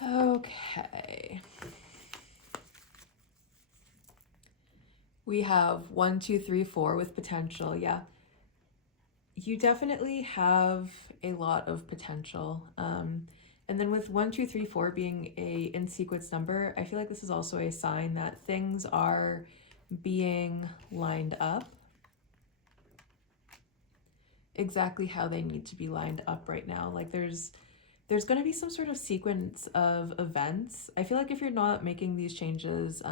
Okay. We have 1, 2, 3, 4 with potential. Yeah. You definitely have a lot of potential. And then with 1, 2, 3, 4 being a in sequence number, I feel like this is also a sign that things are being lined up exactly how they need to be lined up right now. Like there's going to be some sort of sequence of events. I feel like if you're not making these changes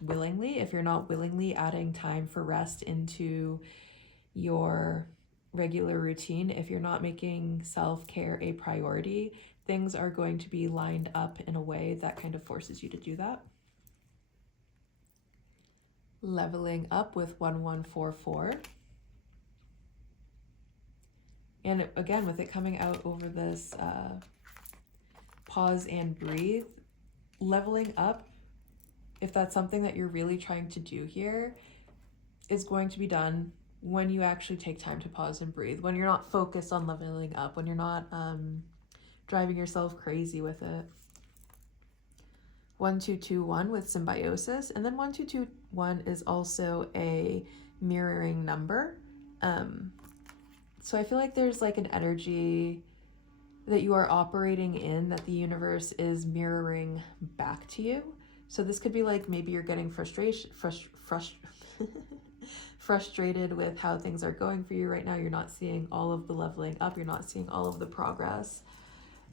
willingly, if you're not willingly adding time for rest into your regular routine, if you're not making self-care a priority, things are going to be lined up in a way that kind of forces you to do that. Leveling up with 1144. And again, with it coming out over this pause and breathe, leveling up, if that's something that you're really trying to do here, is going to be done when you actually take time to pause and breathe, when you're not focused on leveling up, when you're not driving yourself crazy with it. 1221 with symbiosis, and then 1221 is also a mirroring number. So I feel like there's like an energy that you are operating in that the universe is mirroring back to you. So this could be like maybe you're getting frustrated with how things are going for you right now. You're not seeing all of the leveling up. You're not seeing all of the progress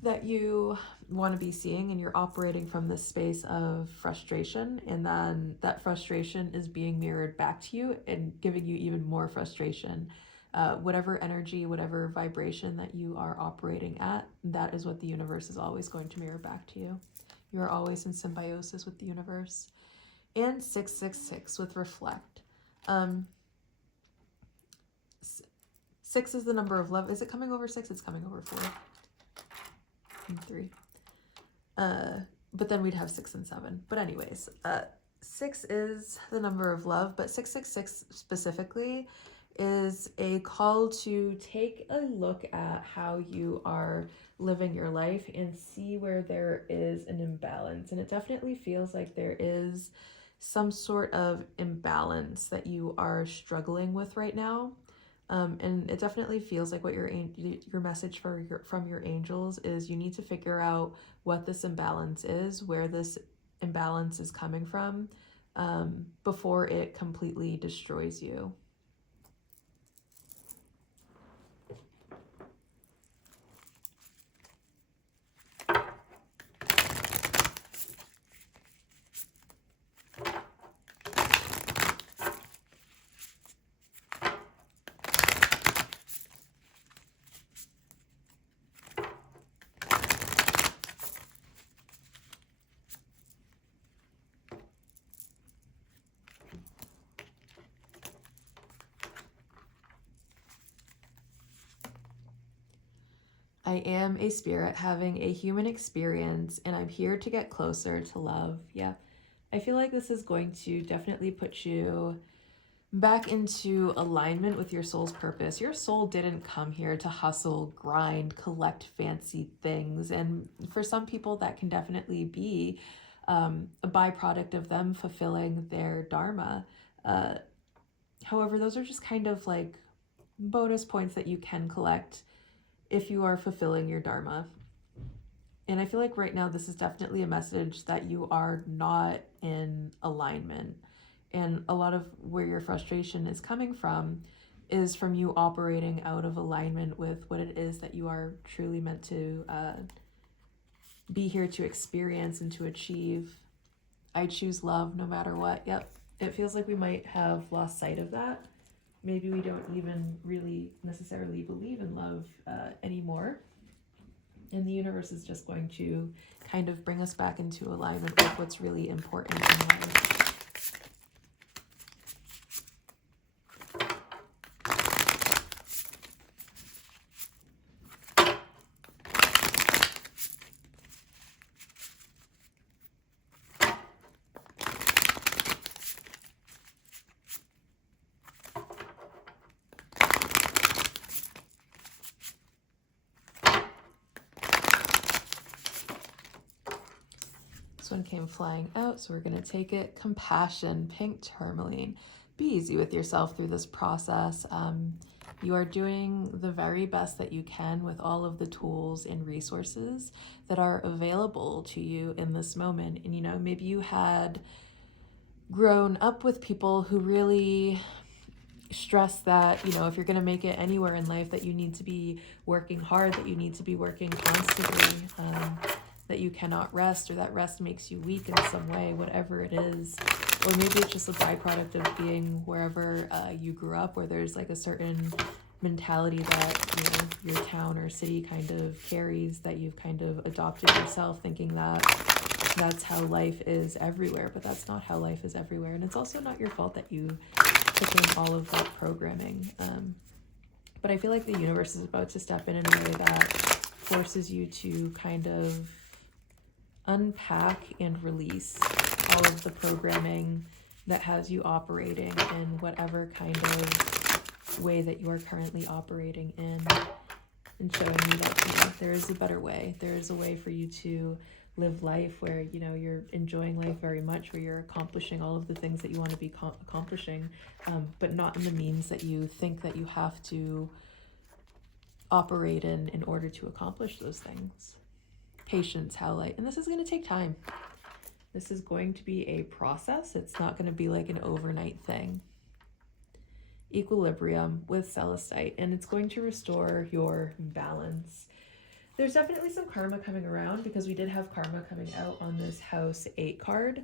that you want to be seeing, and you're operating from this space of frustration, and then that frustration is being mirrored back to you and giving you even more frustration. Whatever energy, whatever vibration that you are operating at, that is what the universe is always going to mirror back to you. You are always in symbiosis with the universe. And 666 with reflect. 6 is the number of love. Is it coming over 6? It's coming over 4 and 3. But then we'd have 6 and 7. But anyways, 6 is the number of love, but 666 specifically is a call to take a look at how you are living your life and see where there is an imbalance. And it definitely feels like there is some sort of imbalance that you are struggling with right now. And it definitely feels like what your message from your angels is you need to figure out what this imbalance is, where this imbalance is coming from, before it completely destroys you. I am a spirit having a human experience, and I'm here to get closer to love. Yeah, I feel like this is going to definitely put you back into alignment with your soul's purpose. Your soul didn't come here to hustle, grind, collect fancy things. And for some people, that can definitely be a byproduct of them fulfilling their dharma. However, those are just kind of like bonus points that you can collect if you are fulfilling your dharma. And I feel like right now, this is definitely a message that you are not in alignment. And a lot of where your frustration is coming from is from you operating out of alignment with what it is that you are truly meant to be here to experience and to achieve. I choose love no matter what. Yep. It feels like we might have lost sight of that. Maybe we don't even really necessarily believe in love anymore. And the universe is just going to kind of bring us back into alignment with what's really important in life. This one came flying out, so we're going to take it. Compassion, pink tourmaline. Be easy with yourself through this process. You are doing the very best that you can with all of the tools and resources that are available to you in this moment. And, you know, maybe you had grown up with people who really stress that, you know, if you're going to make it anywhere in life, that you need to be working hard, that you need to be working constantly, that you cannot rest, or that rest makes you weak in some way, whatever it is. Or maybe it's just a byproduct of being wherever you grew up, where there's like a certain mentality that, you know, your town or city kind of carries, that you've kind of adopted yourself, thinking that that's how life is everywhere. But that's not how life is everywhere. And it's also not your fault that you took in all of that programming. But I feel like the universe is about to step in a way that forces you to kind of unpack and release all of the programming that has you operating in whatever kind of way that you are currently operating in, and showing you that, you know, there is a better way. There is a way for you to live life where, you know, you're enjoying life very much, where you're accomplishing all of the things that you want to be accomplishing, but not in the means that you think that you have to operate in order to accomplish those things. Patience, howlite, and this is going to take time. This is going to be a process. It's not going to be like an overnight thing. Equilibrium with Celestite, and it's going to restore your balance. There's definitely some karma coming around, because we did have karma coming out on this house 8 card.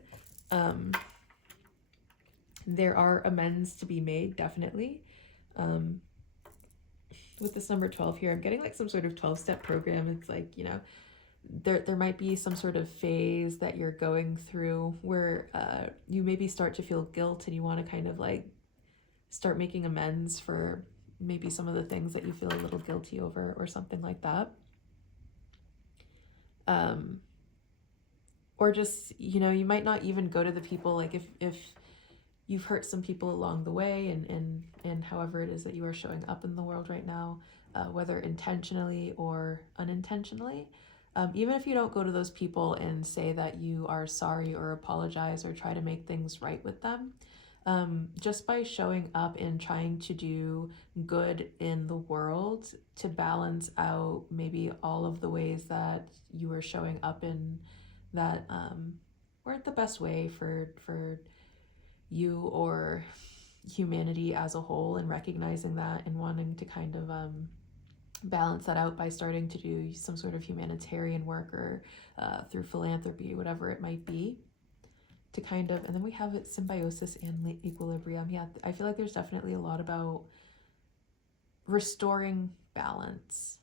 There are amends to be made, definitely. With this number 12 here, I'm getting like some sort of 12-step program. It's like, you know, there might be some sort of phase that you're going through where you maybe start to feel guilt, and you want to kind of like start making amends for maybe some of the things that you feel a little guilty over, or something like that. Or just, you know, you might not even go to the people, like if you've hurt some people along the way, and however it is that you are showing up in the world right now, whether intentionally or unintentionally, even if you don't go to those people and say that you are sorry or apologize or try to make things right with them, just by showing up and trying to do good in the world to balance out maybe all of the ways that you are showing up in that weren't the best way for you or humanity as a whole, and recognizing that and wanting to kind of balance that out by starting to do some sort of humanitarian work, or through philanthropy, whatever it might be, to kind of, and then we have it symbiosis and equilibrium. Yeah, I feel like there's definitely a lot about restoring balance.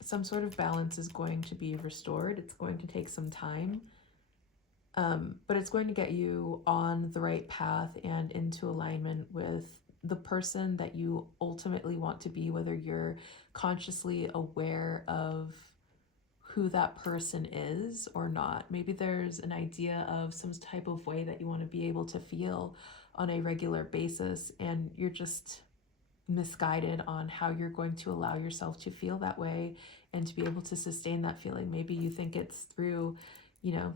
Some sort of balance is going to be restored. It's going to take some time, but it's going to get you on the right path and into alignment with the person that you ultimately want to be, whether you're consciously aware of who that person is or not. Maybe there's an idea of some type of way that you want to be able to feel on a regular basis, and you're just misguided on how you're going to allow yourself to feel that way and to be able to sustain that feeling. Maybe you think it's through, you know,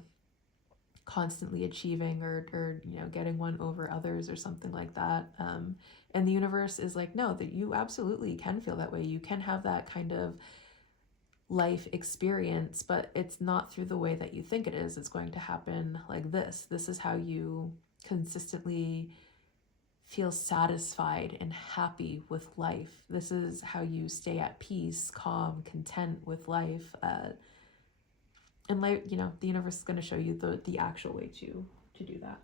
constantly achieving or you know, getting one over others or something like that. And the universe is like, no, that you absolutely can feel that way. You can have that kind of life experience, but it's not through the way that you think it is. It's going to happen like this. This is how you consistently feel satisfied and happy with life. This is how you stay at peace, calm, content with life. And life, you know, the universe is going to show you the actual way to do that.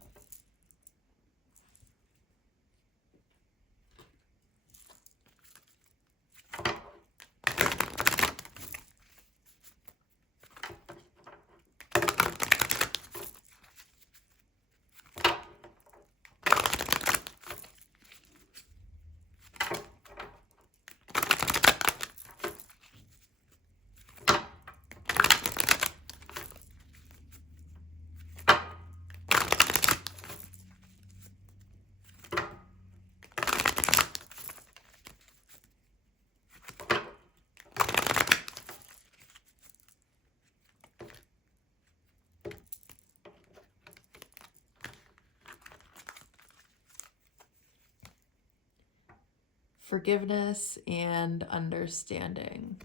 Forgiveness and understanding.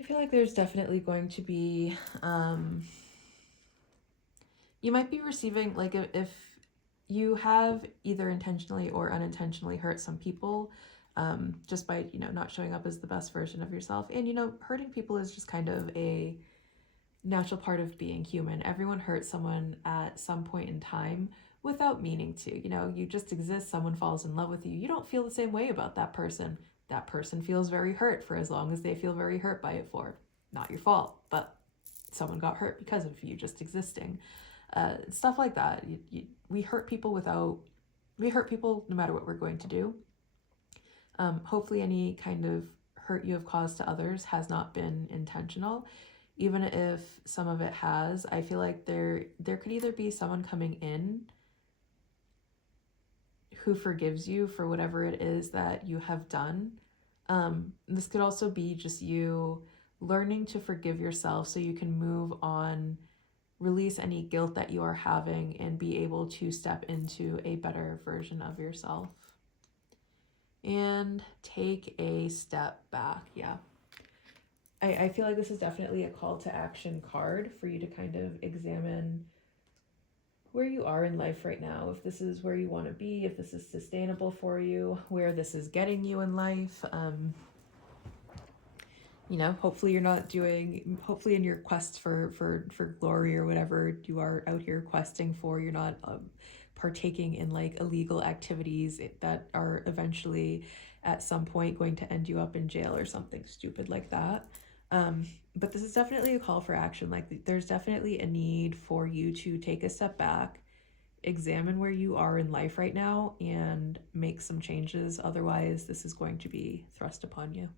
I feel like there's definitely going to be, you might be receiving, like, if you have either intentionally or unintentionally hurt some people, just by, you know, not showing up as the best version of yourself. And, you know, hurting people is just kind of a natural part of being human. Everyone hurts someone at some point in time without meaning to. You know, you just exist, someone falls in love with you. You don't feel the same way about that person. That person feels very hurt for as long as they feel very hurt by it for. Not your fault, but someone got hurt because of you just existing. Stuff like that. We hurt people no matter what we're going to do. Hopefully any kind of hurt you have caused to others has not been intentional. Even if some of it has, I feel like there could either be someone coming in who forgives you for whatever it is that you have done. This could also be just you learning to forgive yourself so you can move on, release any guilt that you are having, and be able to step into a better version of yourself. And take a step back. Yeah. I feel like this is definitely a call to action card for you to kind of examine where you are in life right now, if this is where you want to be, if this is sustainable for you, where this is getting you in life. You know, hopefully you're not doing, hopefully in your quest for glory or whatever you are out here questing for, you're not partaking in like illegal activities that are eventually at some point going to end you up in jail or something stupid like that. But this is definitely a call for action. Like, there's definitely a need for you to take a step back, examine where you are in life right now, and make some changes. Otherwise, this is going to be thrust upon you.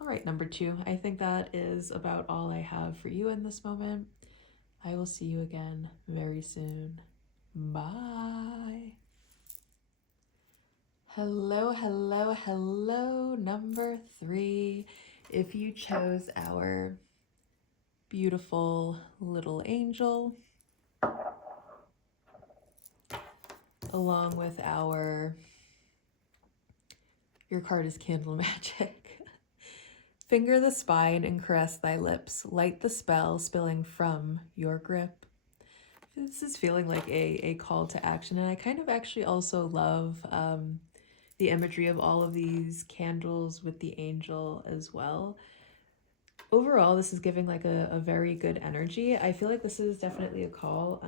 All right, number 2. I think that is about all I have for you in this moment. I will see you again very soon. Bye. Hello, hello, hello, number 3. If you chose our beautiful little angel, along with your card is Candle Magic. Finger the spine and caress thy lips. Light the spell spilling from your grip. This is feeling like a call to action, and I kind of actually also love the imagery of all of these candles with the angel as well. Overall, this is giving like a very good energy. I feel like this is definitely a call.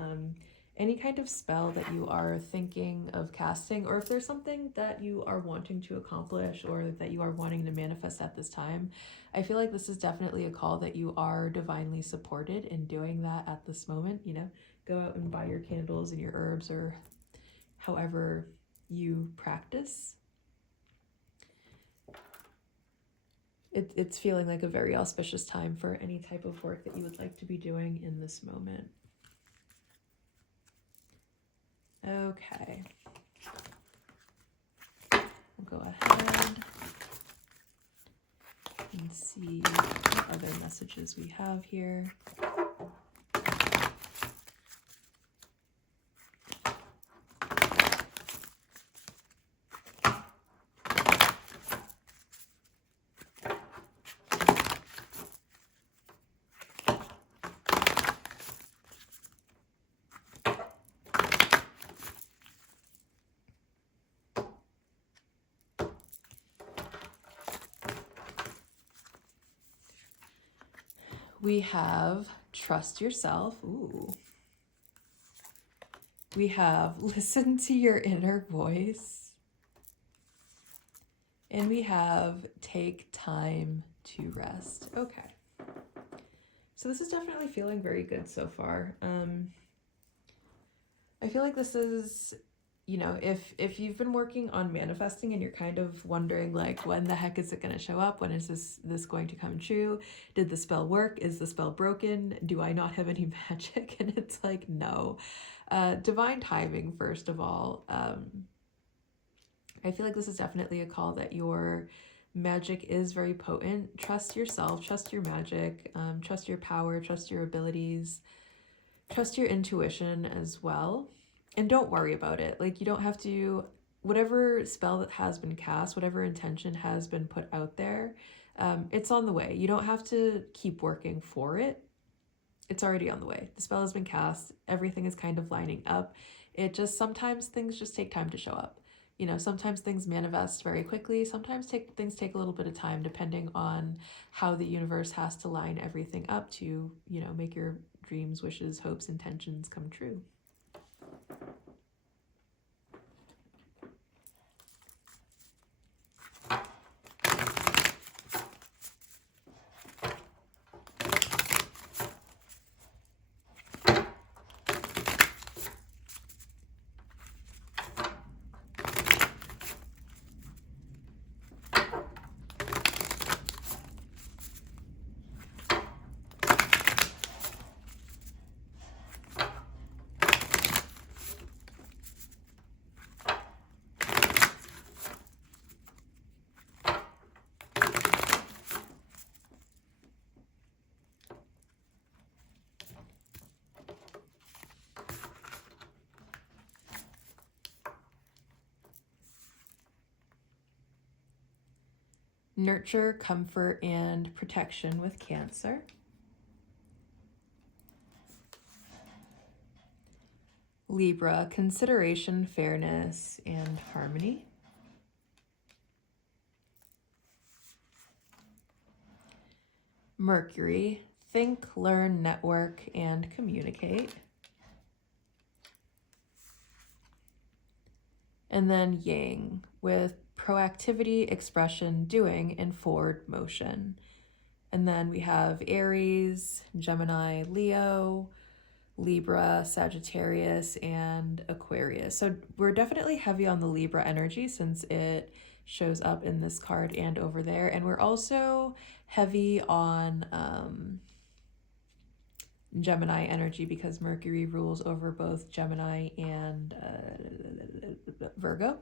Any kind of spell that you are thinking of casting, or if there's something that you are wanting to accomplish or that you are wanting to manifest at this time, I feel like this is definitely a call that you are divinely supported in doing that at this moment. You know, go out and buy your candles and your herbs, or however you practice. It's feeling like a very auspicious time for any type of work that you would like to be doing in this moment. Okay. We'll go ahead and see what other messages we have here. We have trust yourself. Ooh. We have listen to your inner voice. And we have take time to rest. Okay. So this is definitely feeling very good so far. I feel like this is, if you've been working on manifesting and you're kind of wondering like, when the heck is it going to show up? When is this going to come true? Did the spell work? Is the spell broken? Do I not have any magic? And it's like, no. Divine timing, first of all. I feel like this is definitely a call that your magic is very potent. Trust yourself, trust your magic, trust your power, trust your abilities, trust your intuition as well. And don't worry about it. Like, you don't have to, whatever spell that has been cast, whatever intention has been put out there, it's on the way. You don't have to keep working for it. It's already on the way. The spell has been cast. Everything is kind of lining up. It just, sometimes things just take time to show up. Sometimes things manifest very quickly. Sometimes things take a little bit of time, depending on how the universe has to line everything up to, make your dreams, wishes, hopes, intentions come true. Nurture, comfort, and protection with Cancer. Libra, consideration, fairness, and harmony. Mercury, think, learn, network, and communicate. And then Yang, with proactivity, expression, doing, and forward motion. And then we have Aries, Gemini, Leo, Libra, Sagittarius, and Aquarius. So we're definitely heavy on the Libra energy since it shows up in this card and over there. And we're also heavy on Gemini energy because Mercury rules over both Gemini and Virgo.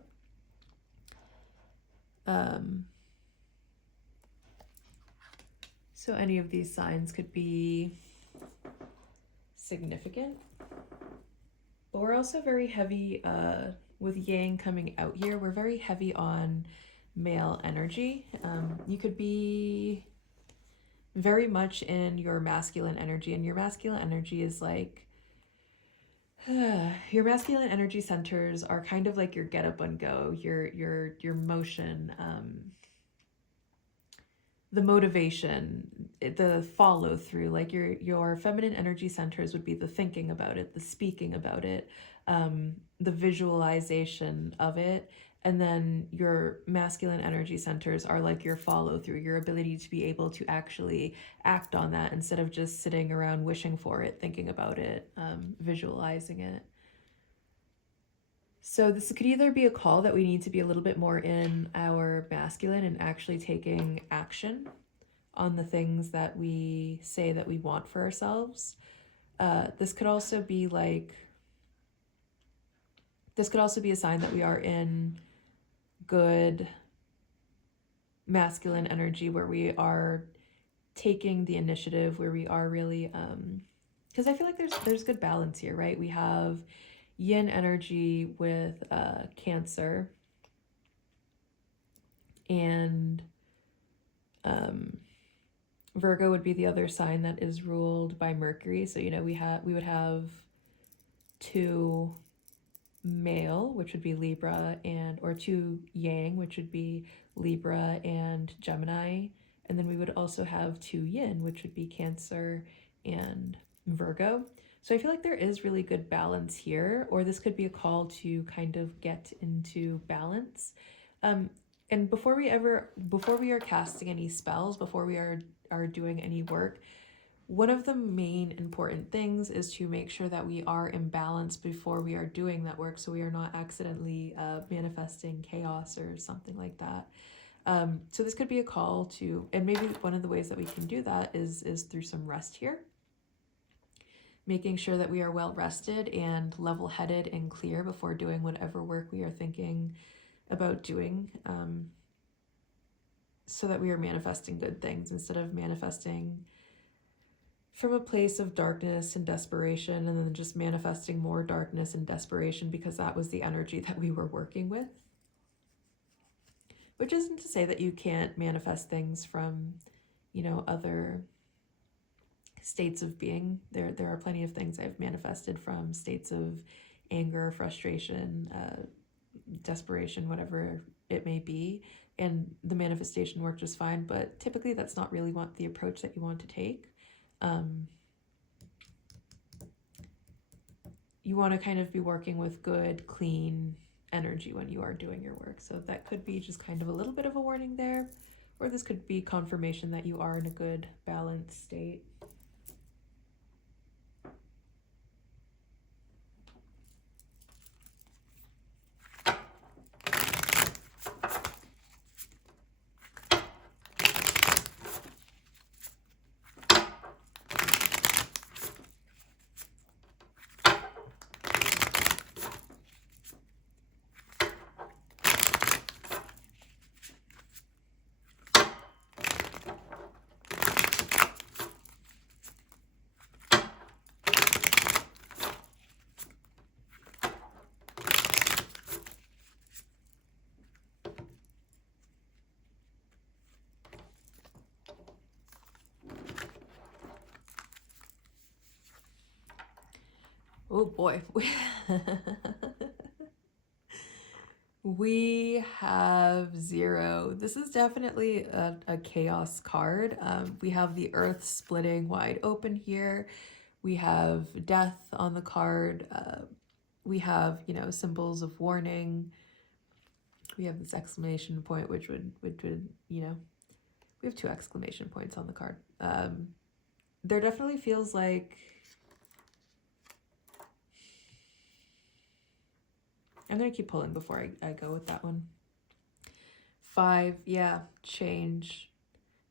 So any of these signs could be significant. But we're also very heavy with Yang coming out here. We're very heavy on male energy. You could be very much in your masculine energy, and your masculine energy is like your masculine energy centers are kind of like your get up and go, your motion, the motivation, the follow through. Like your feminine energy centers would be the thinking about it, the speaking about it, the visualization of it. And then your masculine energy centers are like your follow through, your ability to be able to actually act on that instead of just sitting around wishing for it, thinking about it, visualizing it. So this could either be a call that we need to be a little bit more in our masculine and actually taking action on the things that we say that we want for ourselves. This could also be a sign that we are in good masculine energy, where we are taking the initiative, where we are really because I feel like there's good balance here, right? We have yin energy with Cancer, and Virgo would be the other sign that is ruled by Mercury. So we would have two male, which would be Libra, or two yang, which would be Libra and Gemini, and then we would also have two yin, which would be Cancer and Virgo. So I feel like there is really good balance here, or this could be a call to kind of get into balance. And before we are casting any spells, before we are doing any work, one of the main important things is to make sure that we are in balance before we are doing that work, so we are not accidentally manifesting chaos or something like that. So this could be a call to, and maybe one of the ways that we can do that is through some rest here. Making sure that we are well rested and level-headed and clear before doing whatever work we are thinking about doing, so that we are manifesting good things instead of manifesting from a place of darkness and desperation, and then just manifesting more darkness and desperation because that was the energy that we were working with. Which isn't to say that you can't manifest things from, other states of being. There are plenty of things I've manifested from states of anger, frustration, desperation, whatever it may be, and the manifestation worked just fine. But typically that's not really the approach that you want to take. You want to kind of be working with good, clean energy when you are doing your work. So that could be just kind of a little bit of a warning there, or this could be confirmation that you are in a good, balanced state. Oh boy. We have 0. This is definitely a chaos card. We have the earth splitting wide open here. We have death on the card. We have, symbols of warning. We have this exclamation point, which would, we have 2 exclamation points on the card. There definitely feels like, I'm going to keep pulling before I go with that one. 5, yeah, change.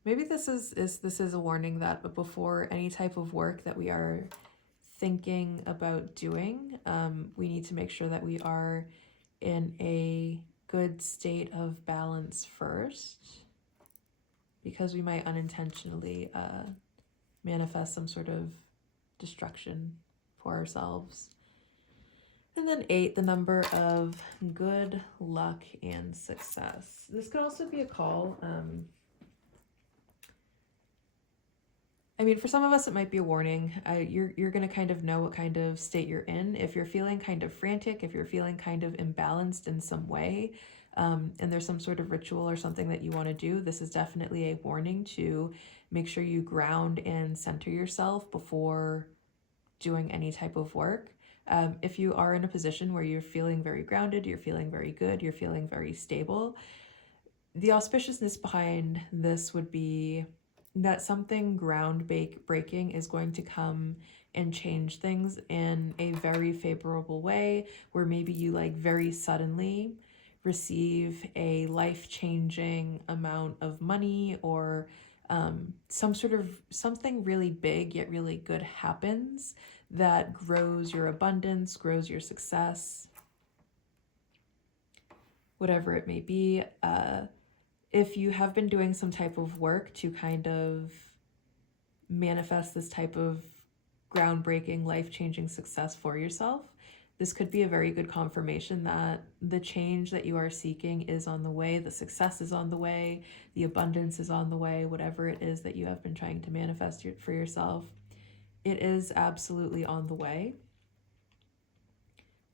Maybe this is a warning that before any type of work that we are thinking about doing, we need to make sure that we are in a good state of balance first, because we might unintentionally manifest some sort of destruction for ourselves. And then 8, the number of good luck and success. This could also be a call. For some of us, it might be a warning. You're going to kind of know what kind of state you're in. If you're feeling kind of frantic, if you're feeling kind of imbalanced in some way, and there's some sort of ritual or something that you want to do, this is definitely a warning to make sure you ground and center yourself before doing any type of work. If you are in a position where you're feeling very grounded, you're feeling very good, you're feeling very stable, the auspiciousness behind this would be that something breaking is going to come and change things in a very favorable way, where maybe you like very suddenly receive a life-changing amount of money, or some sort of something really big yet really good happens that grows your abundance, grows your success, whatever it may be. If you have been doing some type of work to kind of manifest this type of groundbreaking, life-changing success for yourself, this could be a very good confirmation that the change that you are seeking is on the way, the success is on the way, the abundance is on the way, whatever it is that you have been trying to manifest for yourself, it is absolutely on the way.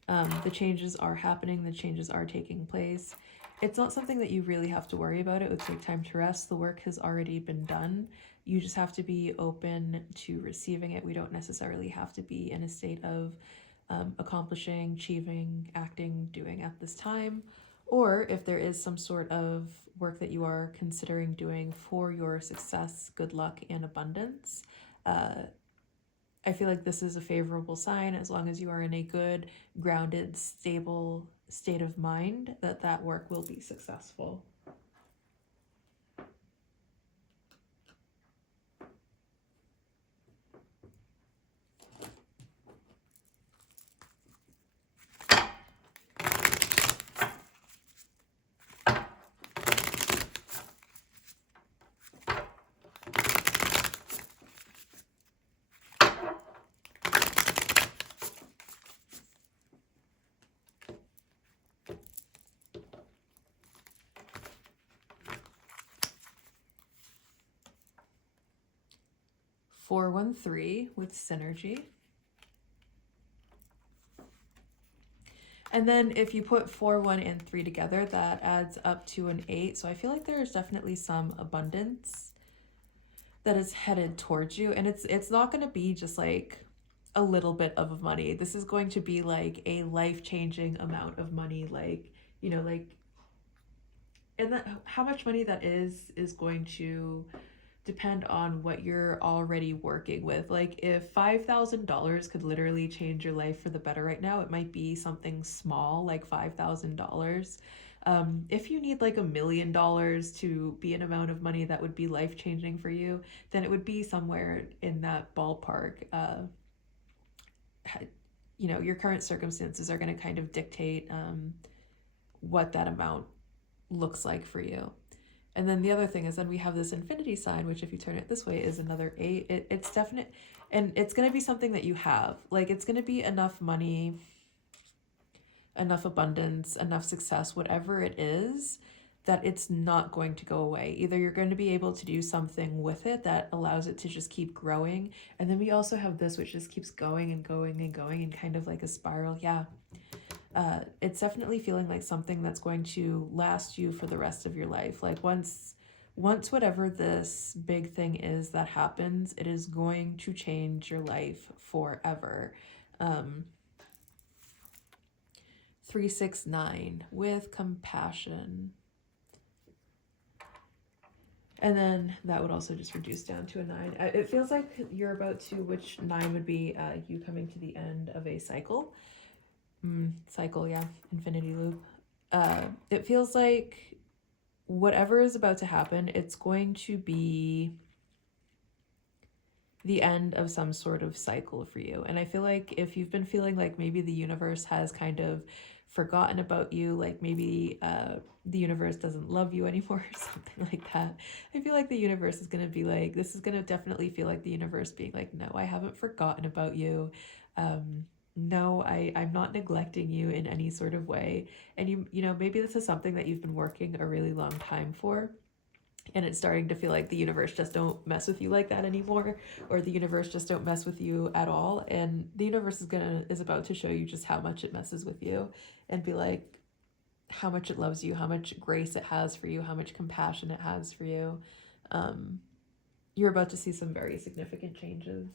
The changes are happening, the changes are taking place. It's not something that you really have to worry about. It would take time to rest. The work has already been done. You just have to be open to receiving it. We don't necessarily have to be in a state of accomplishing, achieving, acting, doing at this time. Or if there is some sort of work that you are considering doing for your success, good luck, and abundance, I feel like this is a favorable sign, as long as you are in a good, grounded, stable state of mind, that work will be successful. Four, 1, 3 with synergy. And then if you put 4, 1, and 3 together, that adds up to an 8. So I feel like there's definitely some abundance that is headed towards you. And it's not going to be just like a little bit of money. This is going to be like a life-changing amount of money. Like, you know, like, and that how much money that is going to depend on what you're already working with. Like if $5,000 could literally change your life for the better right now, it might be something small like $5,000. If you need like $1 million to be an amount of money that would be life changing for you, then it would be somewhere in that ballpark. You know, your current circumstances are going to kind of dictate what that amount looks like for you. And then the other thing is, then we have this infinity sign, which if you turn it this way is another 8. It's definite, and it's going to be something that you have. Like it's going to be enough money, enough abundance, enough success, whatever it is, that it's not going to go away. Either you're going to be able to do something with it that allows it to just keep growing. And then we also have this, which just keeps going and going and going and kind of like a spiral. Yeah. It's definitely feeling like something that's going to last you for the rest of your life. Like once whatever this big thing is that happens, it is going to change your life forever. 3, 6, 9 with compassion. And then that would also just reduce down to a 9. It feels like you're about to, which 9 would be you coming to the end of a cycle. Cycle, yeah, infinity loop. It feels like whatever is about to happen, it's going to be the end of some sort of cycle for you. And I feel like if you've been feeling like maybe the universe has kind of forgotten about you, like maybe the universe doesn't love you anymore or something like that, I feel like the universe is going to be like, this is going to definitely feel like the universe being like, no, I haven't forgotten about you. No, I'm not neglecting you in any sort of way. And you know, maybe this is something that you've been working a really long time for, and it's starting to feel like the universe just don't mess with you like that anymore, or the universe just don't mess with you at all. And the universe is about to show you just how much it messes with you, and be like how much it loves you, how much grace it has for you, how much compassion it has for you. You're about to see some very significant changes.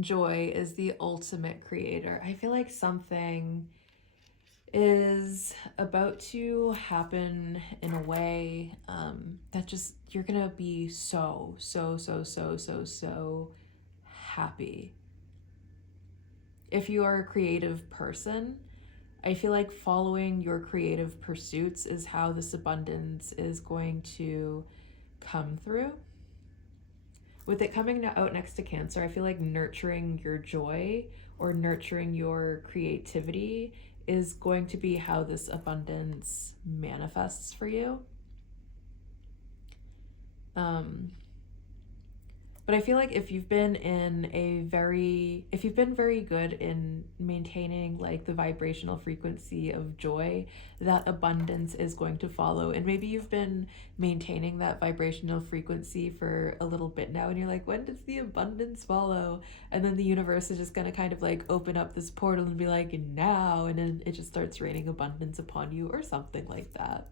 Joy is the ultimate creator. I feel like something is about to happen in a way that just, you're gonna be so happy. If you are a creative person, I feel like following your creative pursuits is how this abundance is going to come through. With it coming out next to Cancer, I feel like nurturing your joy or nurturing your creativity is going to be how this abundance manifests for you. But I feel like if you've been very good in maintaining like the vibrational frequency of joy, that abundance is going to follow. And maybe you've been maintaining that vibrational frequency for a little bit now, and you're like, when does the abundance follow? And then the universe is just gonna kind of like open up this portal and be like, now, and then it just starts raining abundance upon you or something like that.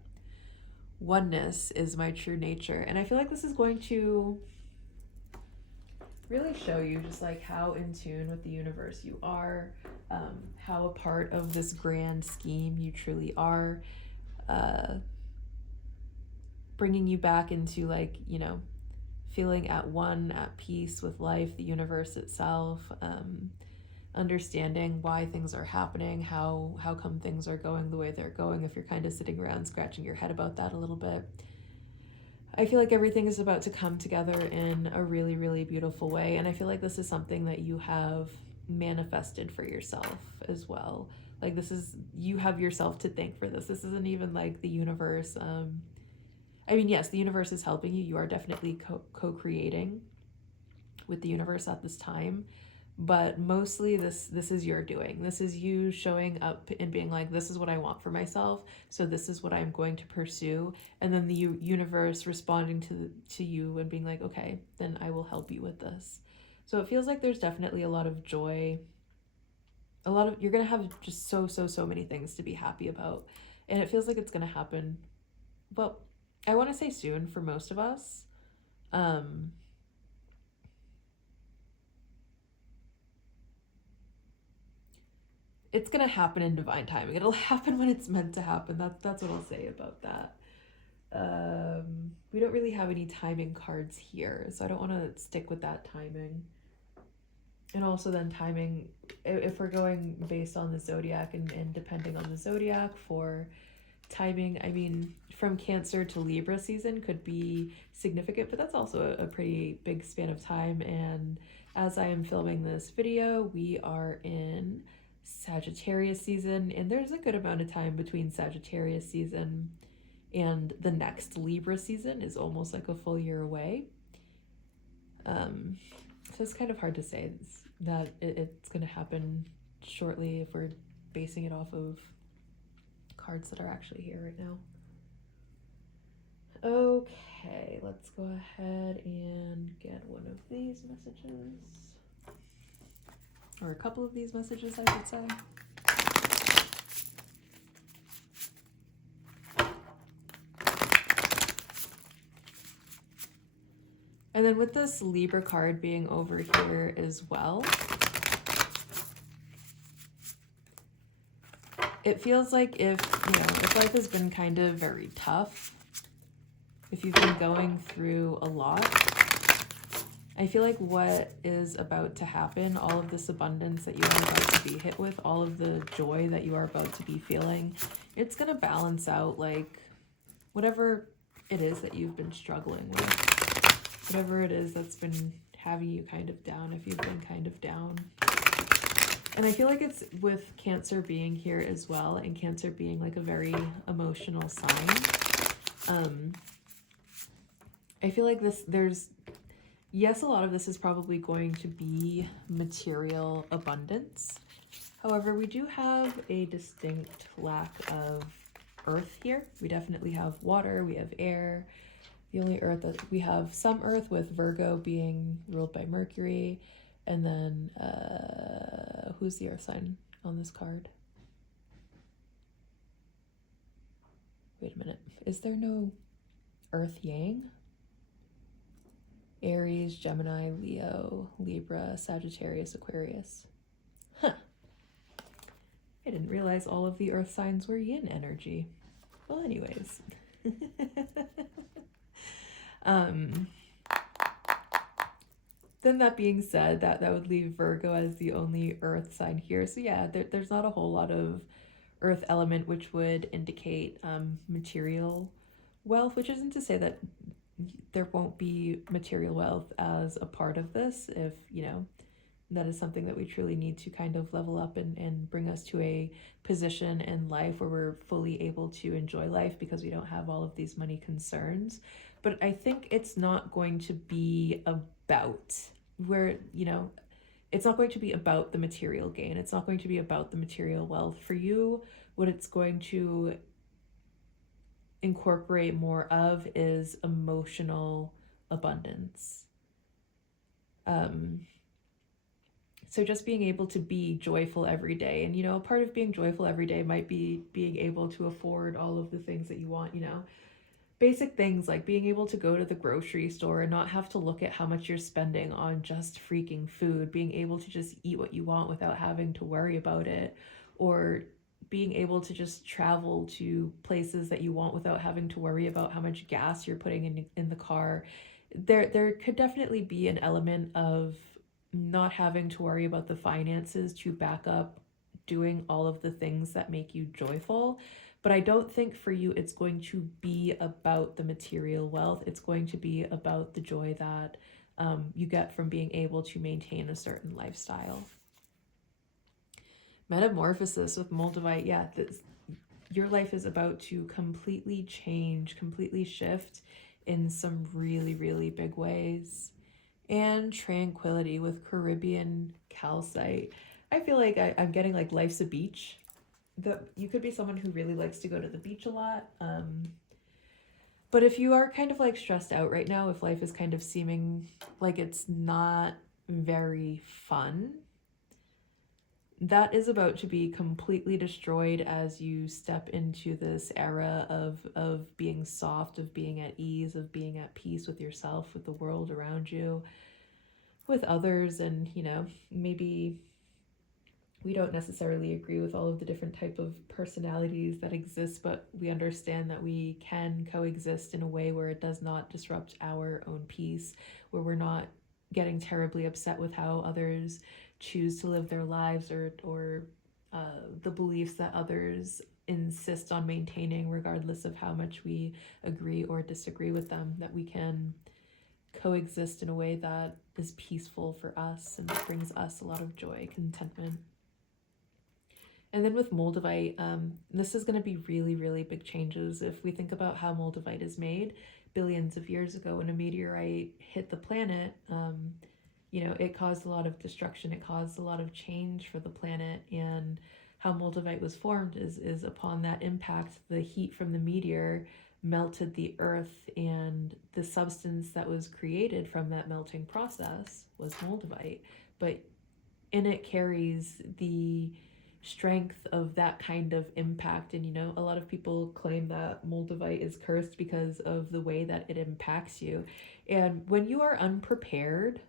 Oneness is my true nature. And I feel like this is going to really show you just like how in tune with the universe you are, how a part of this grand scheme you truly are, bringing you back into like, you know, feeling at one, at peace with life, the universe itself, understanding why things are happening, how come things are going the way they're going, if you're kind of sitting around scratching your head about that a little bit. I feel like everything is about to come together in a really, really beautiful way. And I feel like this is something that you have manifested for yourself as well. Like this is, you have yourself to thank for this. This isn't even like the universe. I mean, yes, the universe is helping you. You are definitely co-creating with the universe at this time. But mostly this is your doing. This is you showing up and being like, this is what I want for myself, so this is what I'm going to pursue. And then the universe responding to you and being like, okay, then I will help you with this. So it feels like there's definitely a lot of joy. You're going to have just so many things to be happy about. And it feels like it's going to happen, well, I want to say soon for most of us. It's gonna happen in divine timing. It'll happen when it's meant to happen. That's what I'll say about that. We don't really have any timing cards here, so I don't want to stick with that timing. And also then timing, if we're going based on the zodiac and depending on the zodiac for timing, I mean, from Cancer to Libra season could be significant, but that's also a pretty big span of time. And as I am filming this video, we are in Sagittarius season, and there's a good amount of time between Sagittarius season and the next Libra season is almost like a full year away. So it's kind of hard to say that it's going to happen shortly if we're basing it off of cards that are actually here right now. Okay, let's go ahead and get one of these messages. Or a couple of these messages, I should say. And then with this Libra card being over here as well, it feels like if life has been kind of very tough, if you've been going through a lot, I feel like what is about to happen, all of this abundance that you are about to be hit with, all of the joy that you are about to be feeling, it's going to balance out like whatever it is that you've been struggling with, whatever it is that's been having you kind of down, if you've been kind of down. And I feel like it's with Cancer being here as well, and Cancer being like a very emotional sign. I feel like yes, a lot of this is probably going to be material abundance. However, we do have a distinct lack of earth here. We definitely have water, we have air. The only earth that we have, some earth, with Virgo being ruled by Mercury. And then, who's the earth sign on this card? Wait a minute. Is there no earth yang? Aries, Gemini, Leo, Libra, Sagittarius, Aquarius. Huh. I didn't realize all of the earth signs were yin energy. Well, anyways. um, then that being said, that would leave Virgo as the only earth sign here. So yeah, there's not a whole lot of earth element, which would indicate material wealth, which isn't to say that there won't be material wealth as a part of this if, that is something that we truly need to kind of level up and bring us to a position in life where we're fully able to enjoy life because we don't have all of these money concerns. But I think it's not going to be about where, it's not going to be about the material gain. It's not going to be about the material wealth. For you, what it's going to incorporate more of is emotional abundance. So just being able to be joyful every day. And, part of being joyful every day might be being able to afford all of the things that you want, basic things like being able to go to the grocery store and not have to look at how much you're spending on just freaking food, being able to just eat what you want without having to worry about it, or being able to just travel to places that you want without having to worry about how much gas you're putting in the car. There could definitely be an element of not having to worry about the finances to back up doing all of the things that make you joyful. But I don't think for you it's going to be about the material wealth. It's going to be about the joy that you get from being able to maintain a certain lifestyle. Metamorphosis with Moldavite, yeah, your life is about to completely change, completely shift in some really, really big ways. And tranquility with Caribbean calcite. I feel like I'm getting like life's a beach. You could be someone who really likes to go to the beach a lot. But if you are kind of like stressed out right now, if life is kind of seeming like it's not very fun, that is about to be completely destroyed as you step into this era of being soft, of being at ease, of being at peace with yourself, with the world around you, with others. And maybe we don't necessarily agree with all of the different type of personalities that exist, but we understand that we can coexist in a way where it does not disrupt our own peace, where we're not getting terribly upset with how others choose to live their lives, or the beliefs that others insist on maintaining, regardless of how much we agree or disagree with them, that we can coexist in a way that is peaceful for us and brings us a lot of joy, contentment. And then with Moldavite, this is going to be really, really big changes. If we think about how Moldavite is made, billions of years ago when a meteorite hit the planet, it caused a lot of destruction. It caused a lot of change for the planet. And how Moldavite was formed is upon that impact, the heat from the meteor melted the earth, and the substance that was created from that melting process was Moldavite. But in it carries the strength of that kind of impact. And a lot of people claim that Moldavite is cursed because of the way that it impacts you. And when you are unprepared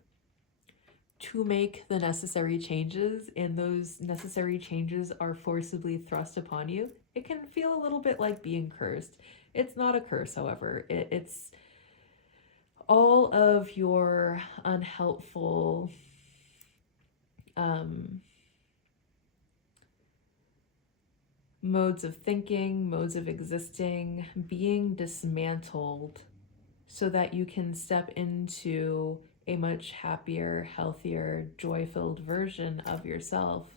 to make the necessary changes, and those necessary changes are forcibly thrust upon you, it can feel a little bit like being cursed. It's not a curse, however. It's all of your unhelpful modes of thinking, modes of existing, being dismantled so that you can step into a much happier, healthier, joy-filled version of yourself.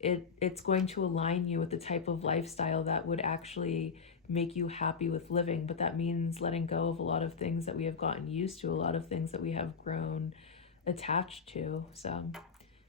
It's going to align you with the type of lifestyle that would actually make you happy with living. But that means letting go of a lot of things that we have gotten used to, a lot of things that we have grown attached to. So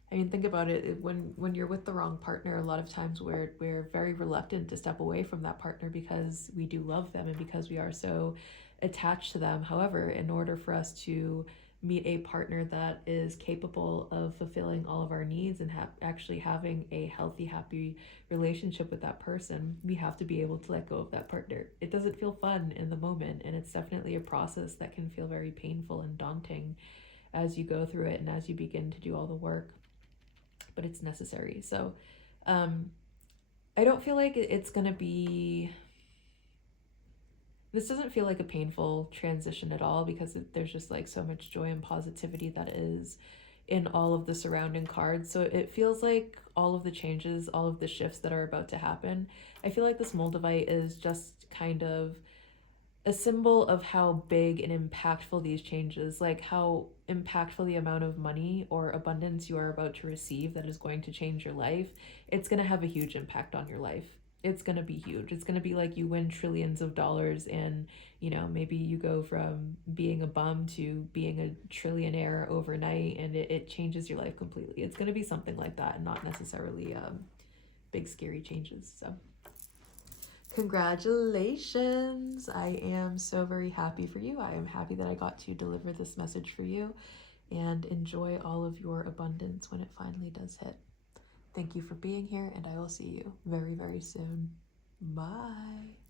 think about it. When you're with the wrong partner, a lot of times we're very reluctant to step away from that partner because we do love them and because we are so attached to them. However, in order for us to meet a partner that is capable of fulfilling all of our needs and actually having a healthy, happy relationship with that person, we have to be able to let go of that partner. It doesn't feel fun in the moment, and it's definitely a process that can feel very painful and daunting as you go through it and as you begin to do all the work, but it's necessary. So I don't feel like it's going to be, this doesn't feel like a painful transition at all, because there's just like so much joy and positivity that is in all of the surrounding cards. So it feels like all of the changes, all of the shifts that are about to happen, I feel like this Moldavite is just kind of a symbol of how big and impactful these changes, like how impactful the amount of money or abundance you are about to receive that is going to change your life. It's going to have a huge impact on your life. It's going to be huge. It's going to be like you win trillions of dollars, and maybe you go from being a bum to being a trillionaire overnight, and it changes your life completely. It's going to be something like that, and not necessarily big scary changes. So congratulations. I am so very happy for you. I am happy that I got to deliver this message for you, and enjoy all of your abundance when it finally does hit. Thank you for being here, and I will see you very, very soon. Bye.